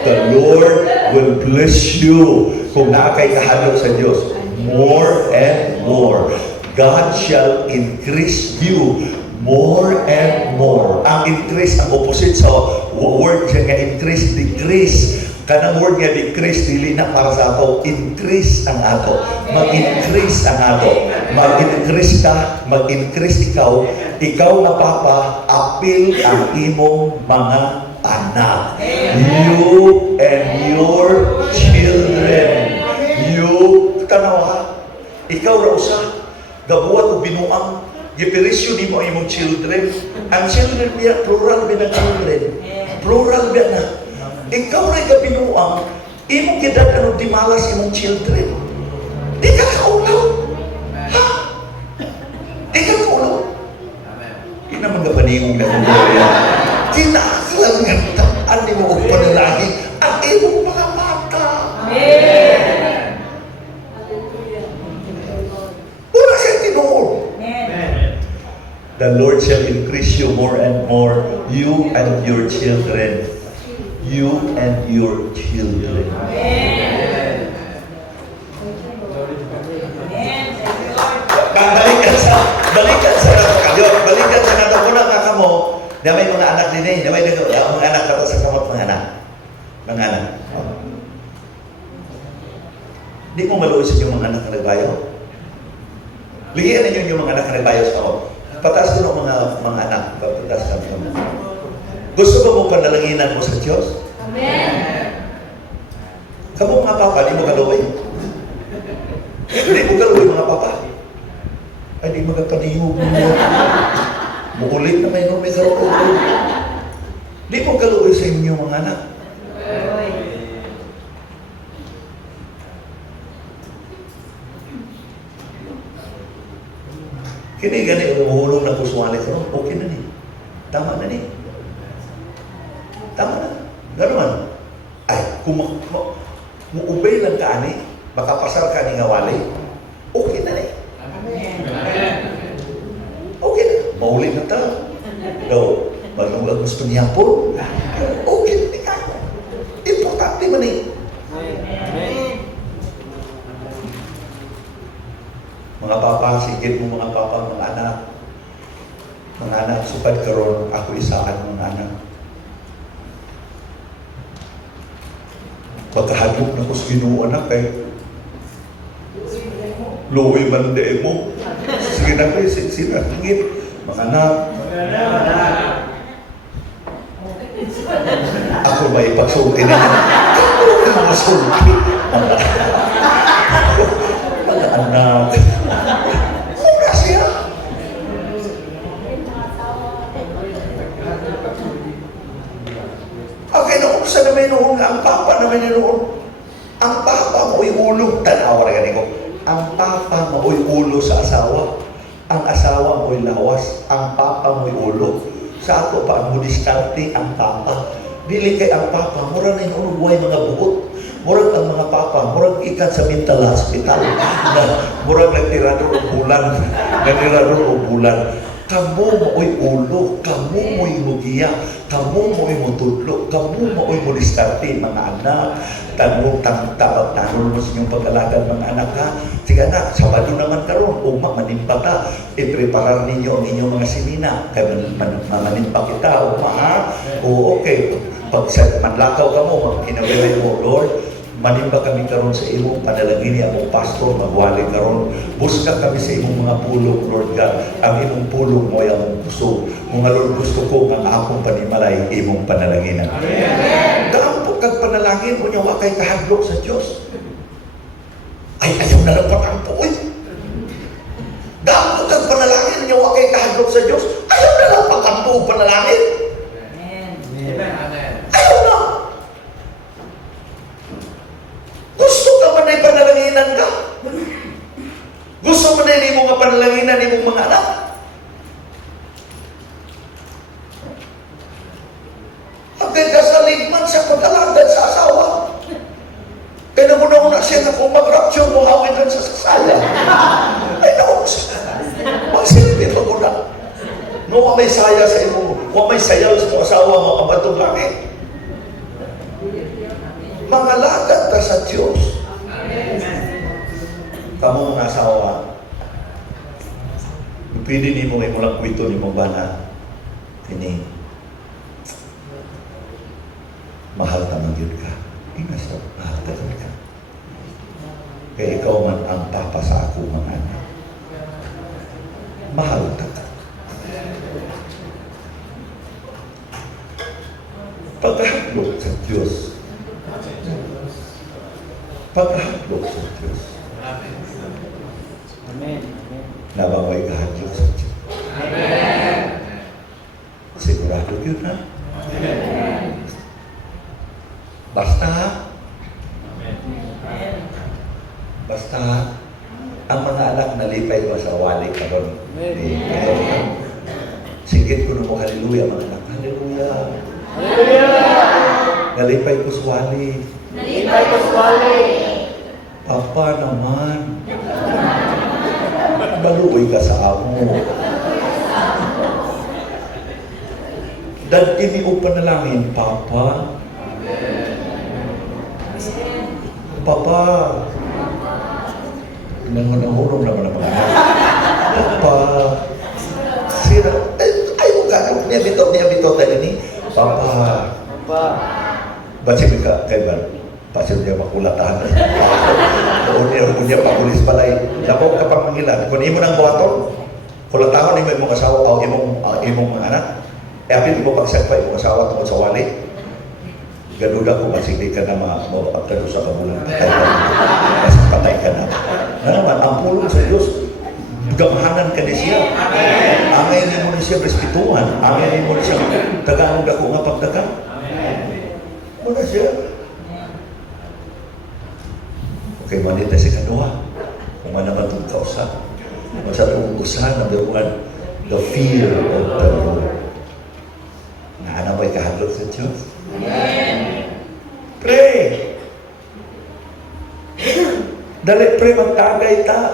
The Lord will bless you. Kung nakakay kahadlok sa Diyos, more and more. God shall increase you more and more. Ang increase, ang opposite sa word siya nga increase, decrease. Kanang word nga decrease, dili na para sa ato. Increase ang ato. Mag-increase ang ato. Mag-increase ka, mag-increase ikaw. Ikaw na papa, apil ang imong mga anak. You and your children. You, tanawa, ikaw raw sa, gabuhat o binuang, gipirisyo ni mo ang imong children. Ang children biya, plural biya na children. Plural biya na. Ikaw rin ka binuang, imong kidad ano di malas imong children. Di ka kaulaw. Ha? Di ka kaulaw. Di naman ka paningong na kung gawin. Kinakilal nga taan ni mo o panalahi ang imong mga bata. Amen. Wala siyang tinuod. The Lord shall increase you more and more, you and your children. You and your children. Balikan sa kadyot. Balikan sa natapunan nga kamo. Na may mga anak din eh. Na may mga anak kata sa kamot mga anak. Mga anak. Di mo maluoy sa inyong mga anak na nagbayo. Ligian ninyo yung mga anak na nagbayo sa kamot. Pataas ko ng mga anak. Pataas kami kami. Gusto mo panalanginan mo sa Diyos? Amen. Kamu mga papa, di mo kaluoy. Di mo kaluoy mga papa. Ay, di magkapanihog mo. Mukulit na may karoon. Di mo kaluoy sa inyo mga anak. Kini gani umuhulong na kuswali ko. Okay na ni. Tama na ni. Tama na. Gano'n man. Ay, kung muubay lang ka ani, makapasar ka ni nga wali, okay na ni. Okay na. Maulit na ta. No, magluwag gusto niya po. Okay na ni kayo. Importante man eh. Mga papa, sigit mo mga papa, mga anak. Mga anak, supad karon ako isaan mga anak. Pagkahadlok na ko sa Ginoo anak kay luwi man de mo. Sige na kayo, sinangit. Mga anak. Ako ba ipagsulti na? musulti. Mga anak. Muna siya. Okay, noon sa namin noon, ang papa namin noon, ang papa mo'y ulo. Tanawa rin ko. Ang papa mo'y ulo sa asawa. Ang asawa mo'y lawas. Ang papa mo'y ulo. Sa ato pa, ang diskarte ang papa. Dili kay ang papa, mura na yung buhay mga buot. Murag ang mga papa, murag ikan sa mental hospital. Murag nagtirador o bulan. Nagtirador o bulan. Kamu mo'y ulo, kamu mo'y mugiya, kamu mo'y mutudlo, kamu mo'y mudiskarte, mga anak. Tanong mo sa inyong pag-alagan mga anak ha. Sige na, Sabado naman karon, manimpa ka. I-prepare ninyo ang inyong mga sinina. Kaya manimpa kita, ha. O okay, pag manlakaw ka mo, kinawilay mo, Lord, manimba kami karon sa imong panalangin, among pastor, magwali karon. Buska kami sa imong mga pulong, Lord God. Ang imong pulong mo ay among puso. Mga Lord, gusto ko ang akong panimalay, imong panalaginan. Amen. Dampok kag panalangin mo niya, wakay kahadlok sa Diyos. Ay, ayaw na lang patampo, uy. Dampok kag panalangin niya, wakay kahadlok sa Diyos. Ayaw na lang patampo panalangin. Amen. Ayaw na. Gusto ka man ay panalanginan ka? Gusto mo na yung mga panalanginan ng mong mga anak? Hanggang ka sa ligman sa pag-alagad sa asawa. Kaya naman siya na kung mag-rapture mo, hawitan sa sasaya. Ay, naku, magsilipin ako na. No, may saya sa imo. May sayaw sa mga asawa mo, abantong langit. Mga lagat ta sa Diyos. Kamu mga asawa, pwede ni mo may mulang kwento ni mo ba na kini mahal ka man yun ka. Inasa, mahal ka man ka. Kaya ikaw man ang papa sa ako mga anak. Mahal ka ka. Paghahaglok sa Diyos. Paghahaglok sa Diyos. Amen. Nabaway kahaglok sa Diyos. Amen. Sigurado yun ha? Amen. Basta basta ang mga anak nalipay mo sa wali karon. Sigit ko na mo, hallelujah mga anak. Hallelujah. Nalipay ko sa wali. Nalipay ko sa wali. Papa naman. Baluoy ka sa amo. Dad, ini o panalangin, Papa. Papa. Nangunang-hulong naman ang mga anak. Papa. Sira. Ay, mo gano'n. Niya bito tayo ni. Papa. Papa. Ba't siya ka, kailan? Pasyon niya makulatahan. O niya pakulis balay. Lapok ka pang mangilan. Kung imo ng buhaton, kulatahan ni mo imong asawa o imong mga anak. E apil mo pagsagpa imong asawa tungkol sa wali. Ganuda ko masili ka na mapagkano sa kabulan. Patay ka na. Kasi patay ka na. Naman, ang pulong sa Diyos, gamahanan ka ni siya. Angay ni mo ni siya respetuhan. Angay ni mo ni siya taganong dako nga pagdagan. Muna siya. Okay, manita si Kanoa. Kung naman itong kausa. Masa itong usahan, number one, the fear of the Lord. Naana ba'y kahadlok sa Diyos? Pray! Dali, pray, magtagay ta.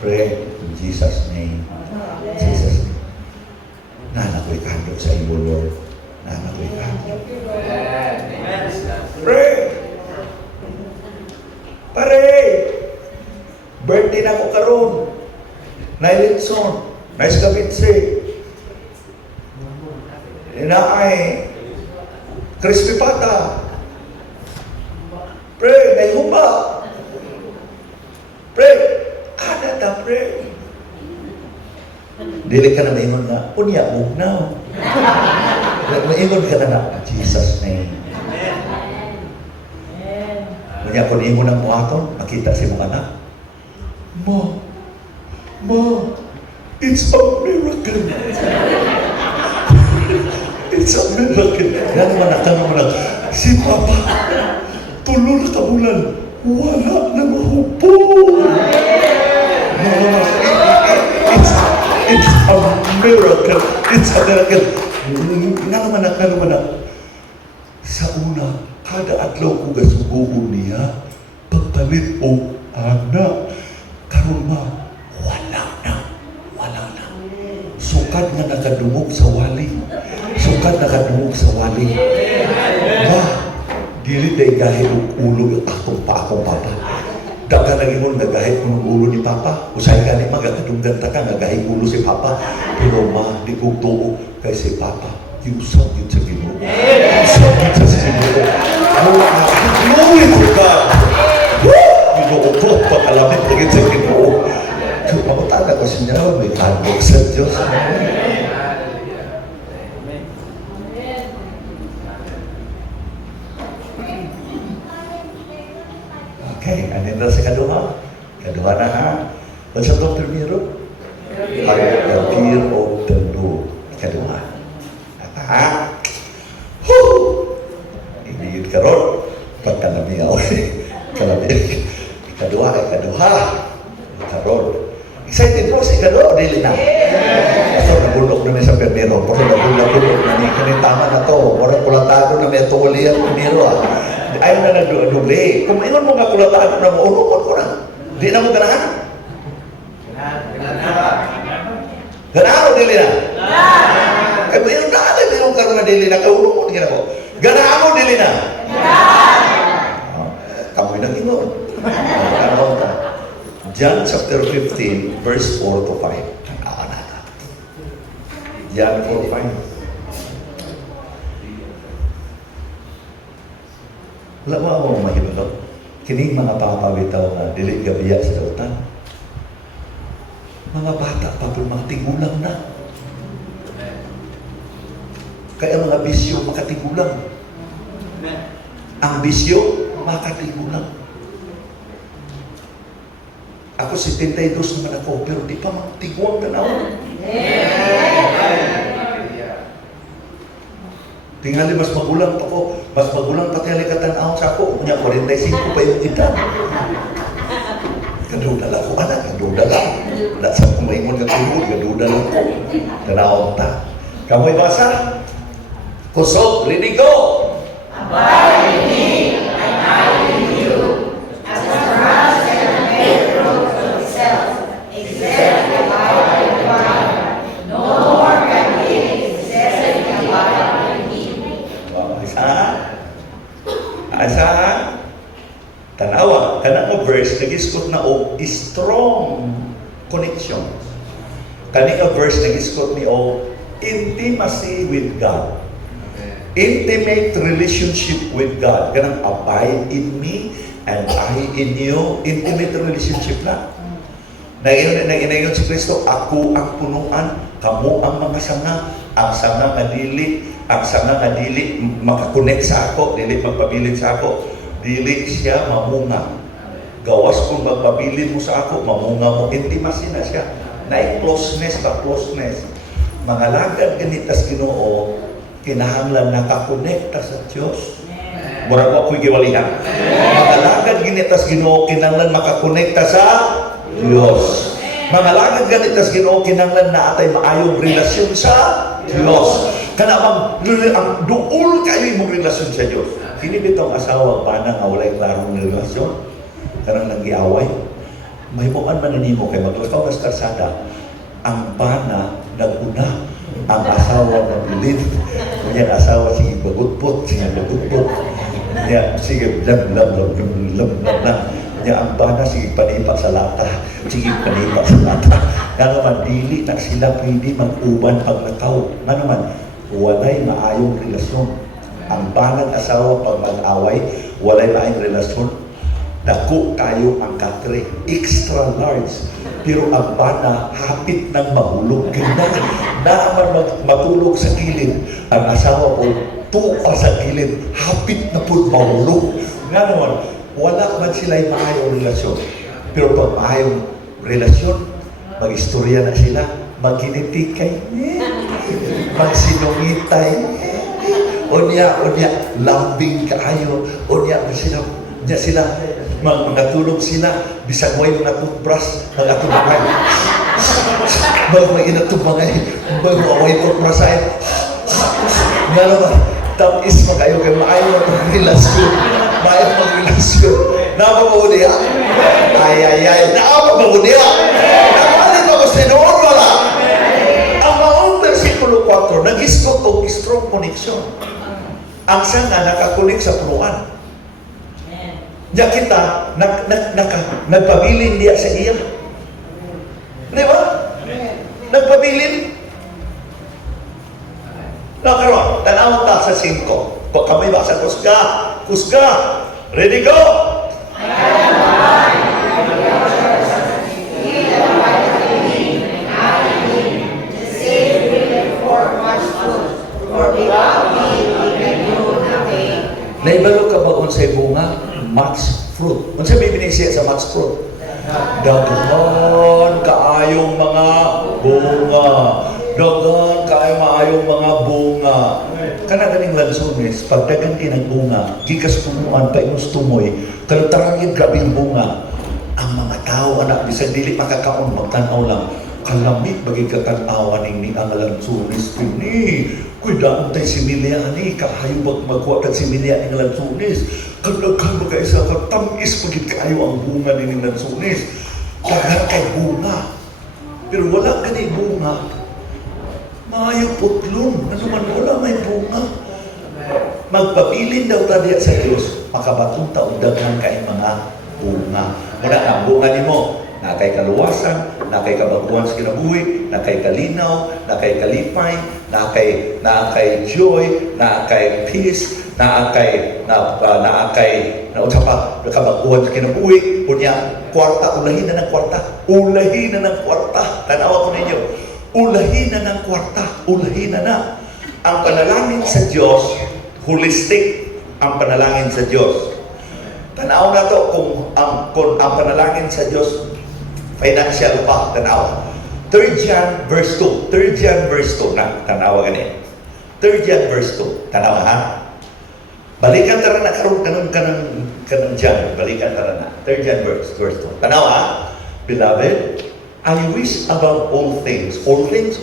Pray in Jesus' name. Jesus' name. Naana ko'y kahadlok sa iyo, Lord. Naana ko'y kahadlok. Pray! Pare! Birthday na ko karon. Nailinson. Nice kabitsi. Inaay. Crispy pata. Pray, naihumba. Pray. Ada ta, pray. Dili ka na maingon na, unya, bugnaw. Maingon ka na na, Jesus' name. Niya kung imo ng buhaton, makita si mga anak. Ma, it's a miracle. It's a miracle. Yan naman na, si Papa, tulo na kabulan, wala na mahupo. It's a miracle. It's a miracle. Nga naman na, sa una, kada adlaw ko gasubuhon niya, pagpalit o anak, karon ma, wala na. Sukad nga nakadumog sa wali. Ma, dili day gahit og ulo akong papa. Daga lagi mo nagahit mo ng ulo ni Papa. Usay ka ni magkakadunggan ta ka, nagahit ulo si Papa. Pero ma, di ko tuo kay si Papa. Yusap yun sa Ginoo. Glory to God! Ginoo ko, pagkalamit lagi sa Ginoo. Kung mamutala ko siya, may kalbog sa Diyos. Okay, anin na sa kaduha. Kaduha na ha. What's up, Dr. Miro? The fear of the Lord. Kaduha. Ha? Woo! Iniyod ka ron. Pagkalamiyaw. Kaduha. Karon. Excited mo si kaduha. Dili na. Ito, nabulok na may sa permiro. Pero nabulok na may kanitaman na to. Parang kulatado na may tuwalihan permiro ayaw na nagdubli. Kung ingon mo nga kulataan na mo, ulukon ko na. Di na mo ganahan. Ganahan o dili na? Ay, mayroon na alay, mayroon ka na dili na, kaulukon ka na mo. Ganahan o dili na? Kamoy nang ingon. John chapter 15, verse 4 to 5. Tanawa na. John 4:5. Wala mo ako mahibalo. Kining mga papawitaw na dili gabiya sa dautan. Mga bata pa po, mga tigulang na. Kaya mga bisyo makatigulang. Ang bisyo makatigulang. Ako 72 naman ako, pero di pa magtiguang na ako. Tingali mas magulang pa ko, mas magulang pati halikatan ako sa ako. Kunya 45 pa yung edad. Kaduda lang ko, anak, kaduda lang. Wala sa kumaingon ka tulog, kaduda lang ko. Tanawang ta. Kamoy basa? Kusog, ready, go! Abide in me, and I in you. As the branch cannot bear fruit of itself, except it abide in the vine. No more can it, except it abide in me. Asa? Tanawa, kanang nga verse, nag-iskot na o strong connection. Kanang nga verse, nag-iskot ni o intimacy with God. Intimate relationship with God. Kanang abide in me and I in you. Intimate relationship na. Nag-inayon si Kristo, ako ang punuan, kamo ang mga sanga, ang sanga nga dili makakonect sa ako, dili magpabilin sa ako, dili siya mamunga. Gawas kung magpabilin mo sa ako, mamunga mo, intimacy na siya. Na-closeness. Mga lagad ganitas Ginoo, kinahanglan nakakonekta sa Diyos. Mura ko ako'y giwalihan. Mga lagad ganitas Ginoo, kinahanglan makakonekta sa Diyos. Mga lagad ganitas Ginoo, kinahanglan na atay maayong relasyon sa Diyos. Kanamang ang duol kayo imong relasyon sa Diyos. Kini bitong asawa ba na nga walay klarong relasyon? Kanang nag-iaway. Mahimuan man nimo kay maglakaw kas karsada. Ang bana naguna, ang asawa na bilin. Kunya asawa sige bagutpot, sige blam. Ang bana sige panipa sa lata. Nga naman, dili na sila pwede mag-uban paglakaw. Nga naman, walay maayong relasyon. Ang banang asawa pag mag-away, walay maayong relasyon. Dako kayo ang katre, extra large. Pero ang bana, hapit ng mahulog. Naaman matulog sa kilid. Ang asawa po, tuwa sa kilid, hapit na po mahulog. Nga naman, wala man sila'y maayong relasyon. Pero pag maayong relasyon, mag-istorya na sila, magkinitikay, magsinungitay, unya, lambing kaayo, unya sila, mga tulog sila, bisag mo'y mga toothbrush, mga tumangay, mga inatubangay, mga away toothbrush ay, nga naman, tapis magayo kay maayo mag-relasyon, Napamaw niya? Ay, napamaw niya? Nakali ba ko sinuon wala? Ang maong versikulo 4, nag-iskot o strong connection. Ang sanga nakakunik sa punuan. Diya kita, nagpabilin niya sa iya. Di ba? Nagpabilin. Nakaroon, tanawag ta sa 5. Kung kami ba sa kusga, ready, go! Naibalo ka ba kung sa'y bunga? Match fruit. Kung sa'y bibinin siya sa match fruit? Dagan kaayong mga bunga. Dagan kaayong maayong mga bunga. Kana ganing lansones, pag dagan kinang bunga, gikas tumuan pa imus tumoy, kalutarangin grabing bunga. Ang mga tao, anak, bisag dili makakaon, magtanaw lang. Kalamit bagi katanawan ni ang lansones ni. Kuidaan tayo similya ni, kahayubag magkuha kang similya ng lansones. Kadaghan ba isa ka, tamis pagit kayo ang bunga ni lansones. Daghan kay bunga. Pero wala ka ni bunga. Maayo putlong. Ano man wala may bunga. Magpabilin daw tayo sa Diyos. Makabatong taong daghan kay mga bunga. Muna ang bunga ni mo. Na kay kaluwasan, na kay kabaguhan sa kinabuhi, na kay kalinaw, na kay kalipay, na kay joy, na kay peace, na kay unsa pa kabaguhan sa kinabuhi. Unya kwarta, ulahin na ng kwarta. Ulahin na ng kwarta. Tanawa ko ninyo. Ulahin na ng kwarta. Ulahin na. Ang panalangin sa Diyos, holistic ang panalangin sa Diyos. Tanaw na to kung ang panalangin sa Diyos financial pa, tanawa. 3 John verse 2. 3 John verse 2 na, tanawa ganyan. 3 John verse 2. Tanawa ha? Balikan tara na karon kanang John. Balikan tara na. 3 John verse 2. Tanawa ha? Beloved, I wish above all things. All things?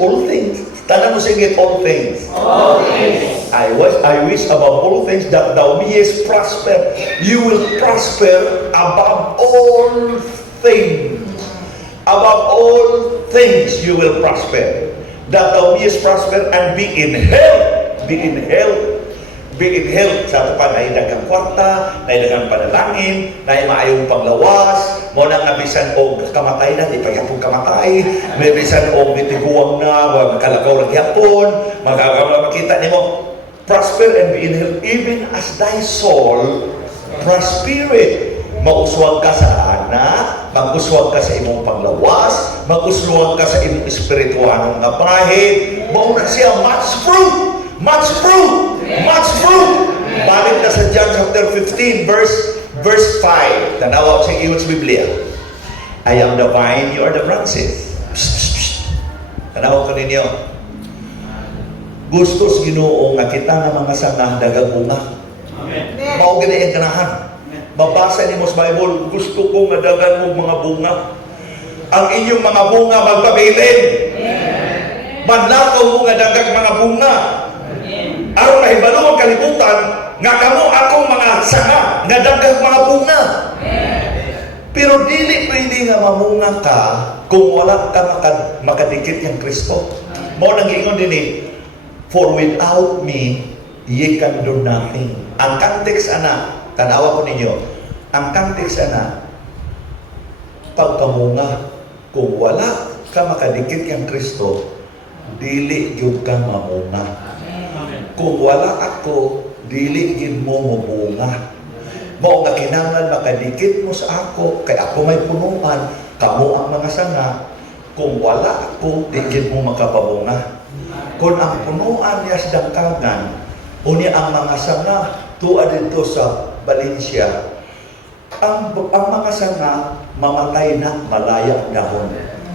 Tanan mo sige, all things. All things. I wish above all things that thou mayest prosper. You will prosper above all things. Above all things you will prosper. That thou mayest prosper and be in health. Be in health. Be in health. Sa ito pa, naidagang kwarta, naidagang panalangin, naimaayon panglawas, mo nang nabisan o kamatay na, di pa yapon kamatay, nabisan o mitiguang na, magkalagaw ng yapon, makita mo, prosper and be in health, even as thy soul prospereth. Mauswag ka sa anak, mag-uswag ka sa imong panglawas, mag-uswag ka sa imong espirituanong nga bahid, mauna siya much fruit. Balik na sa John chapter 15 verse 5. Tanawa sa iyong Biblia. I am the vine, you are the branches. Tanawa ko ninyo. Gusto sa Ginoo nga kita nga mga sanga dagang bunga. Amen. Mao gani ang ganahan. Mabasa ni mo sa Bible, gusto ko nga dagan mo mga bunga. Ang inyong mga bunga magpabilin. Manlakaw mo nga dagang mga bunga. Aron mahibalo ang kalibutan, nga kamo akong mga sanga, nga dagang mga bunga. Pero dili pwede nga mamunga ka kung wala ka makadikit ng Kristo. Mao nang giingon dinhi, for without me, ye can do nothing. Ang context ana, tanawa ko ninyo, ang context ana, pagkamunga, kung wala ka makadikit ng Kristo, dili gyud ka mamunga. Kung wala ako, dili gid mo mamunga. Mao nga kinahanglan makadikit mo sa ako, kay ako may punuan, kamo ang mga sanga. Kung wala ako, di gid mo makapamunga. Kung ang punuan niya sa dangkagan, unya ang mga sanga tuwa dito sa Valencia, ang mga sanga mamatay na malaya ang dahon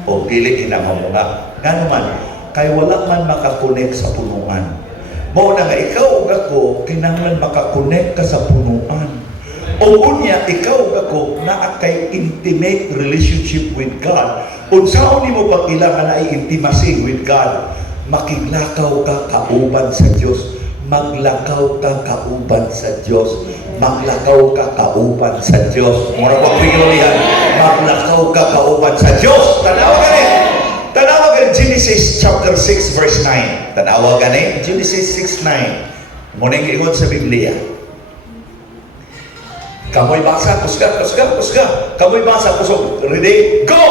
o dili inamunga. Nga naman, kay wala man makakonek sa punuan. Mao na nga ikaw ug ako kinahanglan makakonek ka sa punuan. O unya ikaw ug ako naa kay intimate relationship with God. Unsaon nimo pagkailangan ay intimacy with God? Makiglakaw ka kauban sa Dios. Maglakaw ka kauban sa Dios. Maglakaw ka kauban sa Dios. Mura pa piyolihan. Maglakaw ka kauban sa Dios. Tanawa gani. Tanawa gani Genesis chapter 6 verse 9. Tanawa gani Genesis 6:9. Muning ingon sa Biblia. Kamoy basa, kusga. Kamoy basa, kusog. Ready? Go!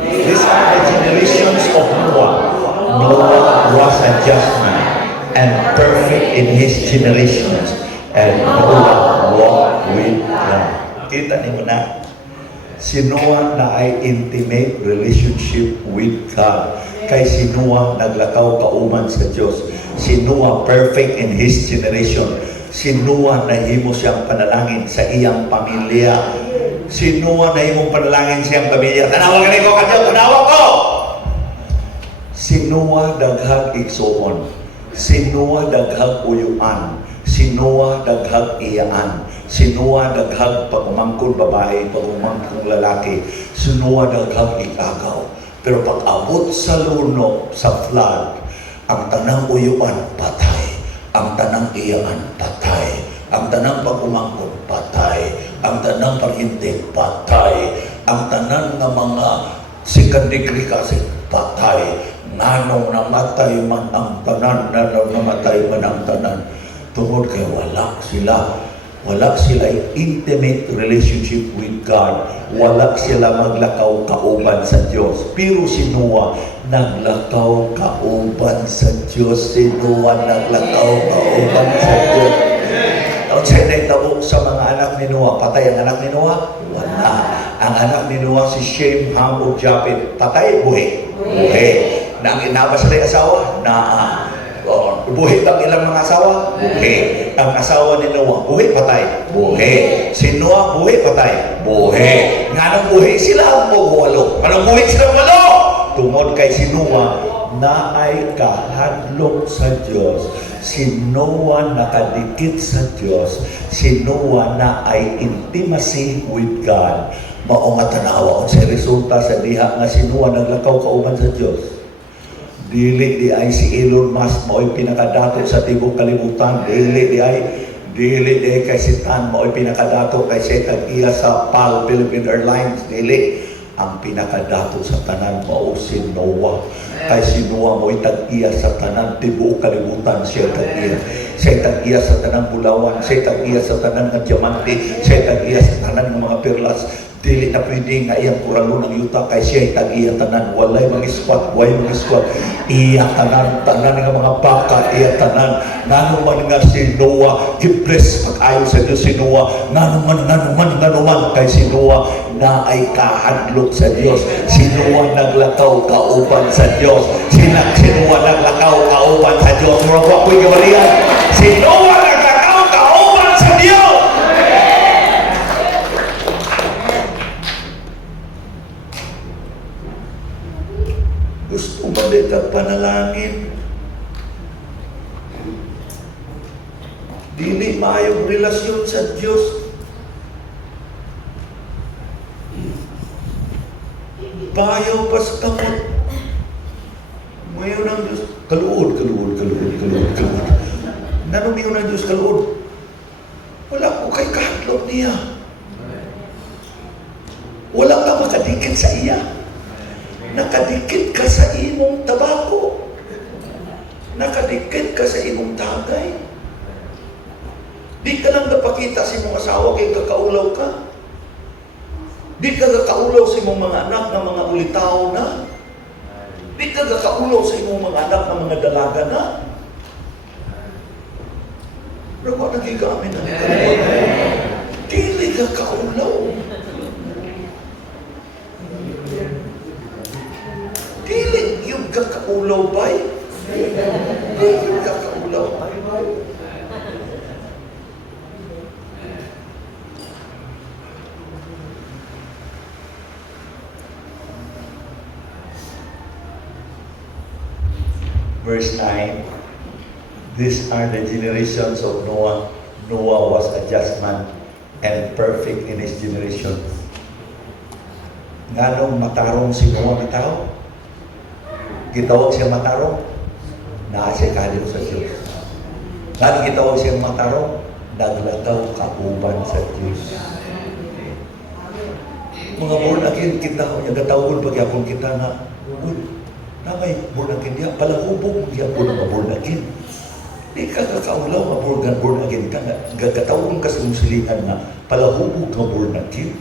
These are the generations of Noah. Noah was a just man and perfect in his generations. And Noah walked with God. Kita niyo na. Si Noah na ay intimate relationship with God. Kay si Noah naglakaw kauman sa Diyos. Si Noah perfect in his generation. Si Noah nahimo siyang panalangin sa iyang pamilya. Si Noah nahimong panalangin sa iyang pamilya. Tanawa ka ko kadyo, tanawa ko! Si Noah daghag igsoon. Si Noah daghag uyuan. Si Noah daghag iyaan. Si Noah daghag pagumangkon babae, pagumangkon lalaki. Si Noah daghag ikagaw. Pero pag abot sa lunok, sa flood, ang tanang uyuan patay. Ang tanang iyaan patay. Ang tanang pagumangkon patay. Ang tanang paghintig patay. Ang tanang nga mga second degree kasi patay. Nanong namatay man ang tanan, nanong namatay man ang tanan. Tungod kay wala sila intimate relationship with God. Wala sila maglakaw kauban sa Diyos. Pero si Noah naglakaw kauban sa Diyos. Si Noah naglakaw kauban sa Diyos. At siya naitabo sa mga anak ni Noah. Patay ang anak ni Noah? Wala. Ang anak ni Noah si Shem, Ham, o Japhet. Patay? Buhi. Buhi. Nang inaba sila asawa? Naa. Buhi bang ilang mga asawa? Buhi. Ang asawa ni Noah, buhi patay? Buhi. Si Noah, buhi patay? Buhi. Nga buhi sila ang walo. Anong buhi sila ang walo? Tungod kay si Noah na ay kahadlok sa Diyos. Si Noah nakadikit sa Diyos. Si Noah na ay intimacy with God. Mao nga tanawa sa resulta sa diha nga si Noah naglakaw kauban sa Diyos. Dili di ay si Elon Musk mo'y pinakadato sa tibok kalibutan. Dili di ay kay si Tan mo'y pinakadato kay siya tag-iya sa PAL, Philippine Airlines. Dili. Ang pinakadato sa tanan mao si Noah. Kay si Noah mo'y tag-iya sa tanan tibok kalibutan. Siya tag-iya. Siya tag-iya sa tanan bulawan. Siya tag-iya sa tanan ng diamante. Siya tag-iya sa tanan ng mga perlas. Dili na pwede nga iyang kuralo ng yuta kay siya tag-iya tanan. Walay mag-squat, iya tanan nga mga baka, iya tanan. Ngano man nga si Noah, gibless pag-ayo sa Diyos si Noah. Ngano man kay si Noah na ay kahadlok sa Diyos. Si Noah naglakaw kauban sa Diyos. Si Noah naglakaw kauban sa Diyos. Mura ko ako'y gawalian. Si Noah naglakaw kauban sa Diyos. Gusto ba dito panalangin? Dili maayong relasyon sa Diyos. Bayaw pa sa kamot. Ngayon ang Diyos, kaluod. Nanumiyon ang Diyos kaluod. Wala ko kay kahadlok niya. Wala ka makadikit sa iya. Nakadikit ka sa imong tabako. Nakadikit ka sa imong tagay. Di ka lang napakita sa imong asawa kay kakaulaw ka. Di ka kakaulaw sa imong mga anak na mga ulitaw na. Di ka kakaulaw sa imong mga anak na mga dalaga na. Pero kung nagigamin na ito, dili ka kaulaw. Dili yung kakaulaw ba'y? Dili yung kakaulaw ba'y? verse 9, these are the generations of Noah. Noah was a just man and perfect in his generation. Nganong matarong si Noah bitaw? Gitawag siya matarong? Naa siya kalyo sa Diyos. Nganong gitawag siya matarong? Naglakaw kauban sa Diyos. Mga born again, kita ko niya gatawon pagyapon kita na, uy, namay born again niya, palahubog niya po ng born again. Di ka kakaulaw nga born again ka nga, gatawon ka sa musilingan na palahubog nga born again.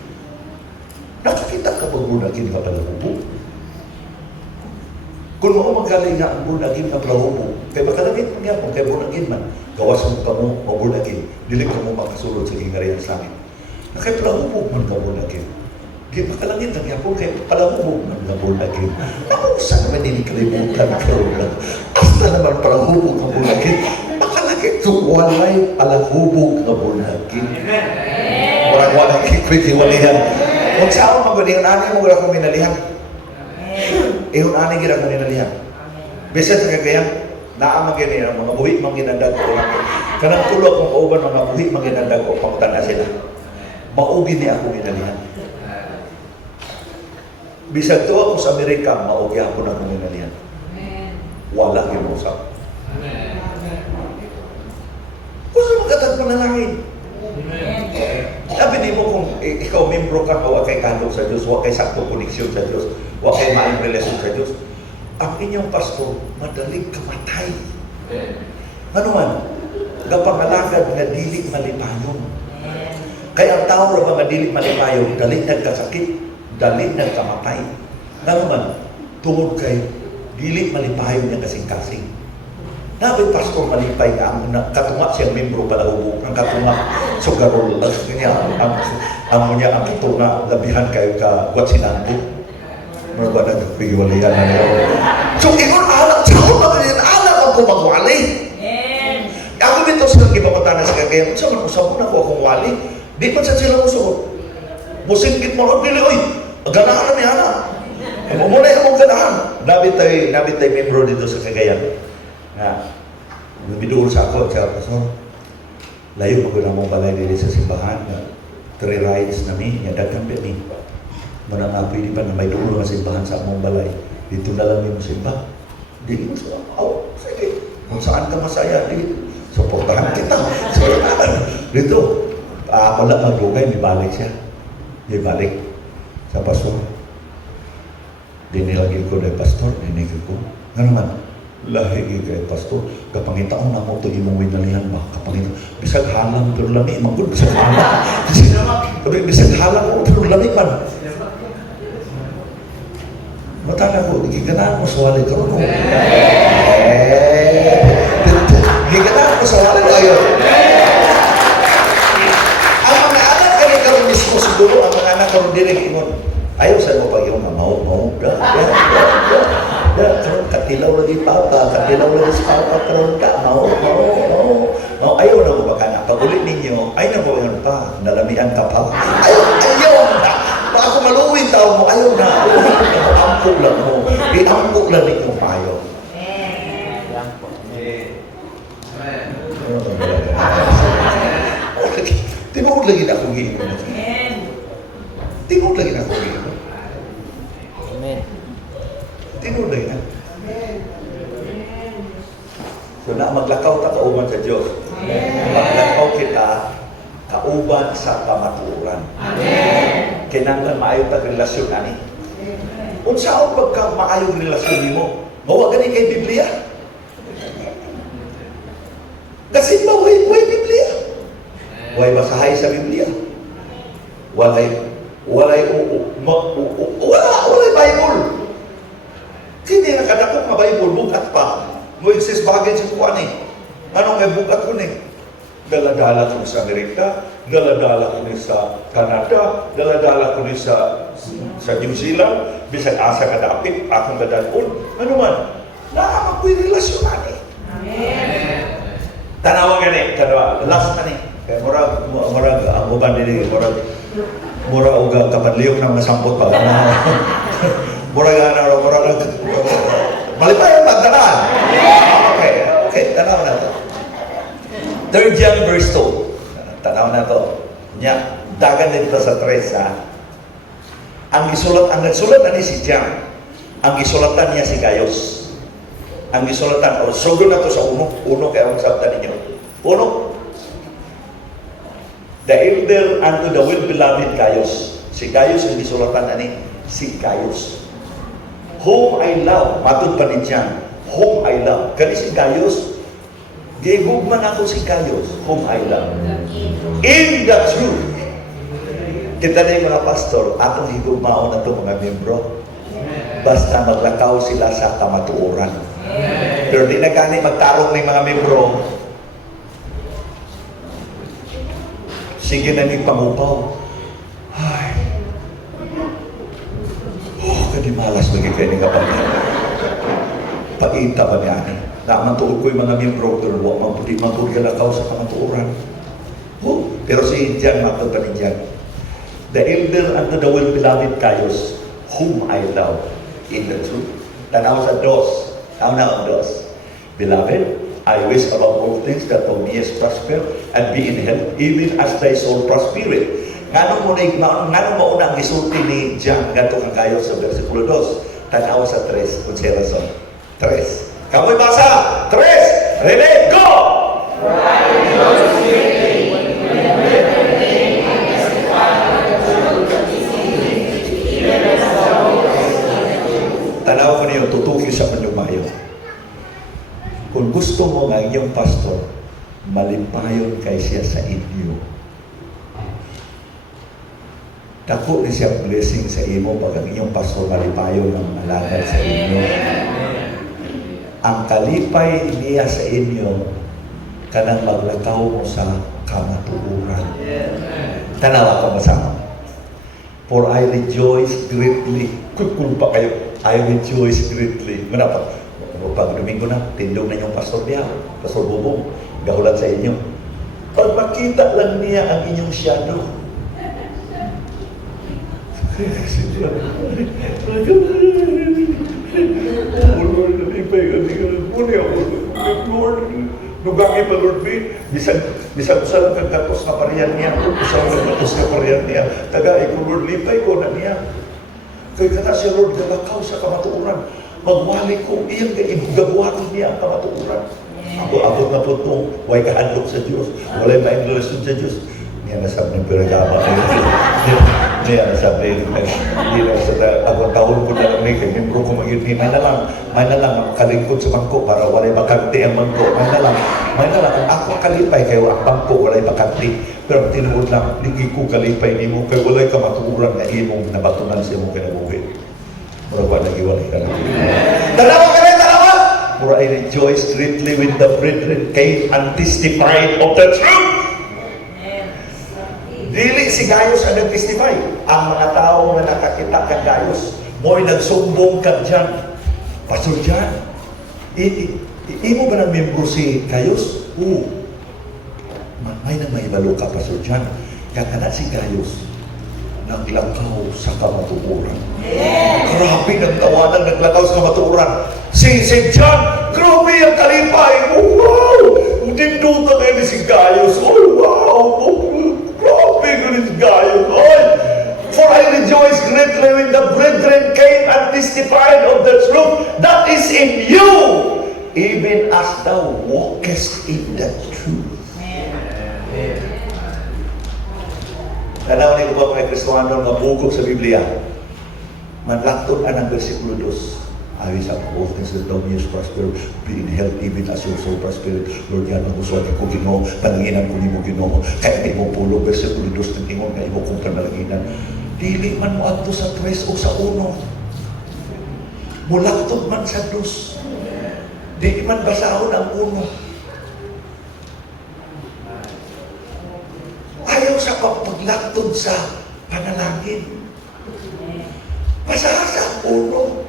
Nakakita ka ba born again ka palahubog? Kung mo magaling nga ang born again ka palahubog, kaya makalagit mo niya kung kaya born again man, gawas mo pa mo born again, dili ka mo makasulod sa gingarihan sa amin. Nakaya palahubog man ka born again. Kaya makalangit ang yapon, kaya palahubog man nga born again. Ako, saan naman inikalimutan karoon lang? Basta naman palahubog nga born again. Makalangit, so walay palahubog nga born again. Walang kikwitiwalihan. Kung saan mo magaling, ani mo gira kong minalihan. Ihon ani gira kong minalihan. Bisa sa kagayan, naamagin niya, mga buhit mang ginandag ko lang. Kanang tulog kong kauban, mga buhit mang ginandag ko, pangutan na sila. Maugin niya ako minalihan. Bisag to ako sa Amerika, maugi ako na kung minalihan. Wala yung usap. Kung sa magkatag mo na langin. Sabi ni mo kung ikaw membro ka, wala kay kandog sa Diyos, wala kay sakto koneksyon sa Diyos, wala kay maayong relasyon sa Diyos, ang inyong pastor, madaling kamatay. Ano man? Gapangalagad nga dili malipayon. Kaya ang tao na mga dili malipayon, dali nagkasakit, dali nagkamatay. Nga naman, tungod kay dili malipayon niya kasing-kasing. Nabi pastor malipay nga, ang katunga siyang membro palahubog, ang katunga sugarol, ang niya ang katunga labihan kayo ka what sinando. Ano ba nagpiwalayan na niya? So, ikon anak, saan ba ganyan anak ang kumagwali? Ako dito sa ibabatanan sa kagayan, saan man usapon ako akong wali? Di man sa sila usuot. Musingkit mo, pili, oy, ganahan na ni Ana. Muna yung ganahan. Nabit tayo membro dito sa Cagayan. Na, lumidoon sa ako, siya, Pastor, layo ko na mong balay dito sa simbahan. 3 rides na mi, dagang pa mi. Muna nga pwede pa na may dulo na simbahan sa mong balay. Dito na lang yung simba. Dili mo sa sige. Kung saan ka masaya, dito. Suportahan kita. Dito. Wala magdugay, may balik siya. May balik sa pastor. Dinilagin ko na pastor, dinigil ko. Nga naman, lahigi kay pastor, kapangitaon na mo ito imong winalihan ba? Kapangitaon, bisag halang pero lami, manggod, bisag halang. Bisag halang mo pero lami man. Matala ko, giganaan mo sa walay ka rin. Giganaan mo sa walay tayo. Ang mga anak ka rin karoon mismo siguro, ang mga anak karoon din ingon. Ayaw sa mo pag yung mau. Karoon katilaw lagi papa, katilaw lagi sa papa, karoon ka, mau. Ayaw na mo baka na. Pag ulit ninyo, ay na mo yun pa, nalamian ka pa. Ayaw na. Baka ako maluwin tao mo, ayaw na. Ampok lang mo. Ampok lang ninyo payo. Tinugod lagi na akong giingon. Tinugod lagi na akong giingon. Tinugod lagi na. So na maglakaw ta kauban sa Diyos. Maglakaw kita kauban sa kamatuoran. Kinanglan maayo tag relasyon ani. Unsaon pagka maayong relasyon nimo? Mawa gani kay Biblia. Kasi ba way Biblia? Way basahay sa Biblia. Walay Bible. Hindi nakadakot nga Bible, bukat pa. Mo exist bagay sa kuwan eh. Anong may bukat ko ni? Dala-dala ko ni sa Amerika, dala-dala ko ni sa Canada, dala-dala ko ni sa New Zealand, bisag asa kadapit, akong kadalon. Ano man? Naamag ko'y relasyonan eh. Amen. Tanawa gani, last na ni. Kaya murag, ang uban din, murag uga kapadliyok ng masampot pa. Murag Malipayon ba? Tanan? Okay, tanaw na to. 3 John verse 2. Tanaw na to. Nya, dagan dito sa 3 ha. Ang nagsulat na ni si John. Ang gisulatan niya si Gaius. Ang gisulatan, sugod na to sa uno kaya ang sabta ninyo. Uno, the elder unto the well-beloved Gaius. Si Gaius ang gisulatan ani si Gaius. Whom I love, matud pa ni John, whom I love. Kani si Gaius, gihugman ako si Gaius, whom I love. In the truth. Kita na yung mga pastor, atong higugmaon na ito mga membro. Basta maglakaw sila sa kamatuoran. Pero di na gani magtarong ng mga membro. Sige na ni pangupaw. Ay. Kanimalas lagi kayo ni kapatid. Pag-iinta ba niya? Naman tuod ko yung mga membro, pero huwag magulgalakaw sa kamatuoran. Pero si John, matod pa ni John. The elder unto the well-beloved Gaius, whom I love in the truth. Tanaw sa dos. Tanaw na ang dos. Beloved, I wish above all things that thou mayest prosper and be in health, even as thy soul prospereth. Ngano mo unang gisulti ni John gato kang Gaius sa versikulo 2. Tanaw sa 3. Kung siya rason. 3. Kamoy basa! 3! Ready? Go! For I rejoice greatly when the brethren came and testified of the truth of these things, even as thou hast done the truth. Tanaw ko niyo, tutuki sa kanyang mayo. Kung gusto mo nga inyong pastor, malimpayon kay siya sa inyo. Dako ni siya blessing sa imo pag ang inyong pastor malipayon ng alagad sa inyo. Ang kalipay niya sa inyo, kanang maglakaw mo sa kamatuoran. Tanawa ka masama. For I rejoice greatly. Kung pa kayo, I rejoice greatly. Muna pag Domingo na, tindog na yung pastor niya, Pastor Bubong, gahulat sa inyo. Pag makita lang niya ang inyong shadow, nugangi pa Lord B, bisag usa lang kagdatos na pariyan niya, usa lang kagdatos na pariyan niya, tagay ko Lord, lipay ko na niya. Kaya kata siya Lord, galakaw sa kamatuoran, magwali ko, iyang gagawatin niya ang kamatuoran. Ako na po itong, way kahadlok sa Diyos, walay ma-relasyon sa Diyos. Niya nasabi ng piragama. Niya nasabi, hindi na sa ako taon ko na lang ni, kay membro ko mag-ibig, may na lang, kalingkod sa bangko para walay bakante ang bangko, may na lang, kung ako kalipay, kayo ang bangko, walay bakante. Pero tinuod lang, hindi ko kalipay ni mo, kay walay ka matuuran na imong nabatunan sa imong kinabuhi. Mura ba nag-iwalay ka na? Dalawa ka rin, dalawa! For I rejoice greatly when the brethren came and testified of the truth. Dili si Gaius ang nag-testify. Ang mga tao na nakakita kang Gaius, mo'y nagsumbong kang John. Pastor John, imo ba ng membro si Gaius? Oo. May nang mahibalo ka, Pastor John. Kaya na si Gaius, naglakaw sa kamatuoran. Grabe ng tawanan, naglakaw sa kamatuoran. Si John, grabe ang kalipay. Oh, wow! Dindong ka kayo si Gaius. Oh, wow! Grabe ko ni Gaius. Oh, for I rejoice greatly when the brethren came and testified of the truth that is in you, even as thou walkest in the truth. Tanaw ni ko ba mga Kristiyano nga bukog sa Biblia? Manlakton ang versikulo 2. I wish above all things that thou mayest prosper, be in health even as your soul prosper. Lord, yan ang gusto ko Ginoo, pananginan ko nimo Ginoo. Kaya may mo pulo, versikulo 2 ng ingon nga imo kong pananginan. Dili man mo adto sa 3 o sa 1. Mulakton man sa 2. Di man basahon ang 1. Ayaw sa pagpaglakton sa panalangin. Basahan sa 1.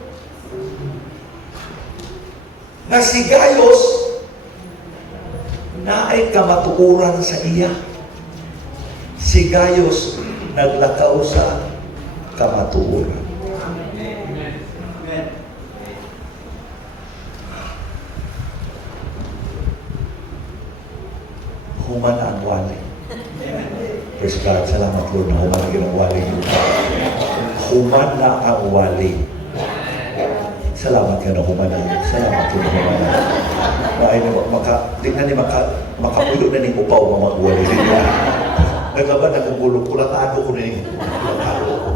Na si Gaius na ay kamatuoran sa iya. Si Gaius naglakaw sa kamatuoran. human na ang wali. Praise God, salamat Lord na human na ginang wali yuta. Human na ang wali. Salamat ka na human na. Salamat Lord na human na. Maay na tingnan ni makapuyo na ning upaw mga wali niya. Nagkaban na kung kulatado ko rin. Kulatado ko.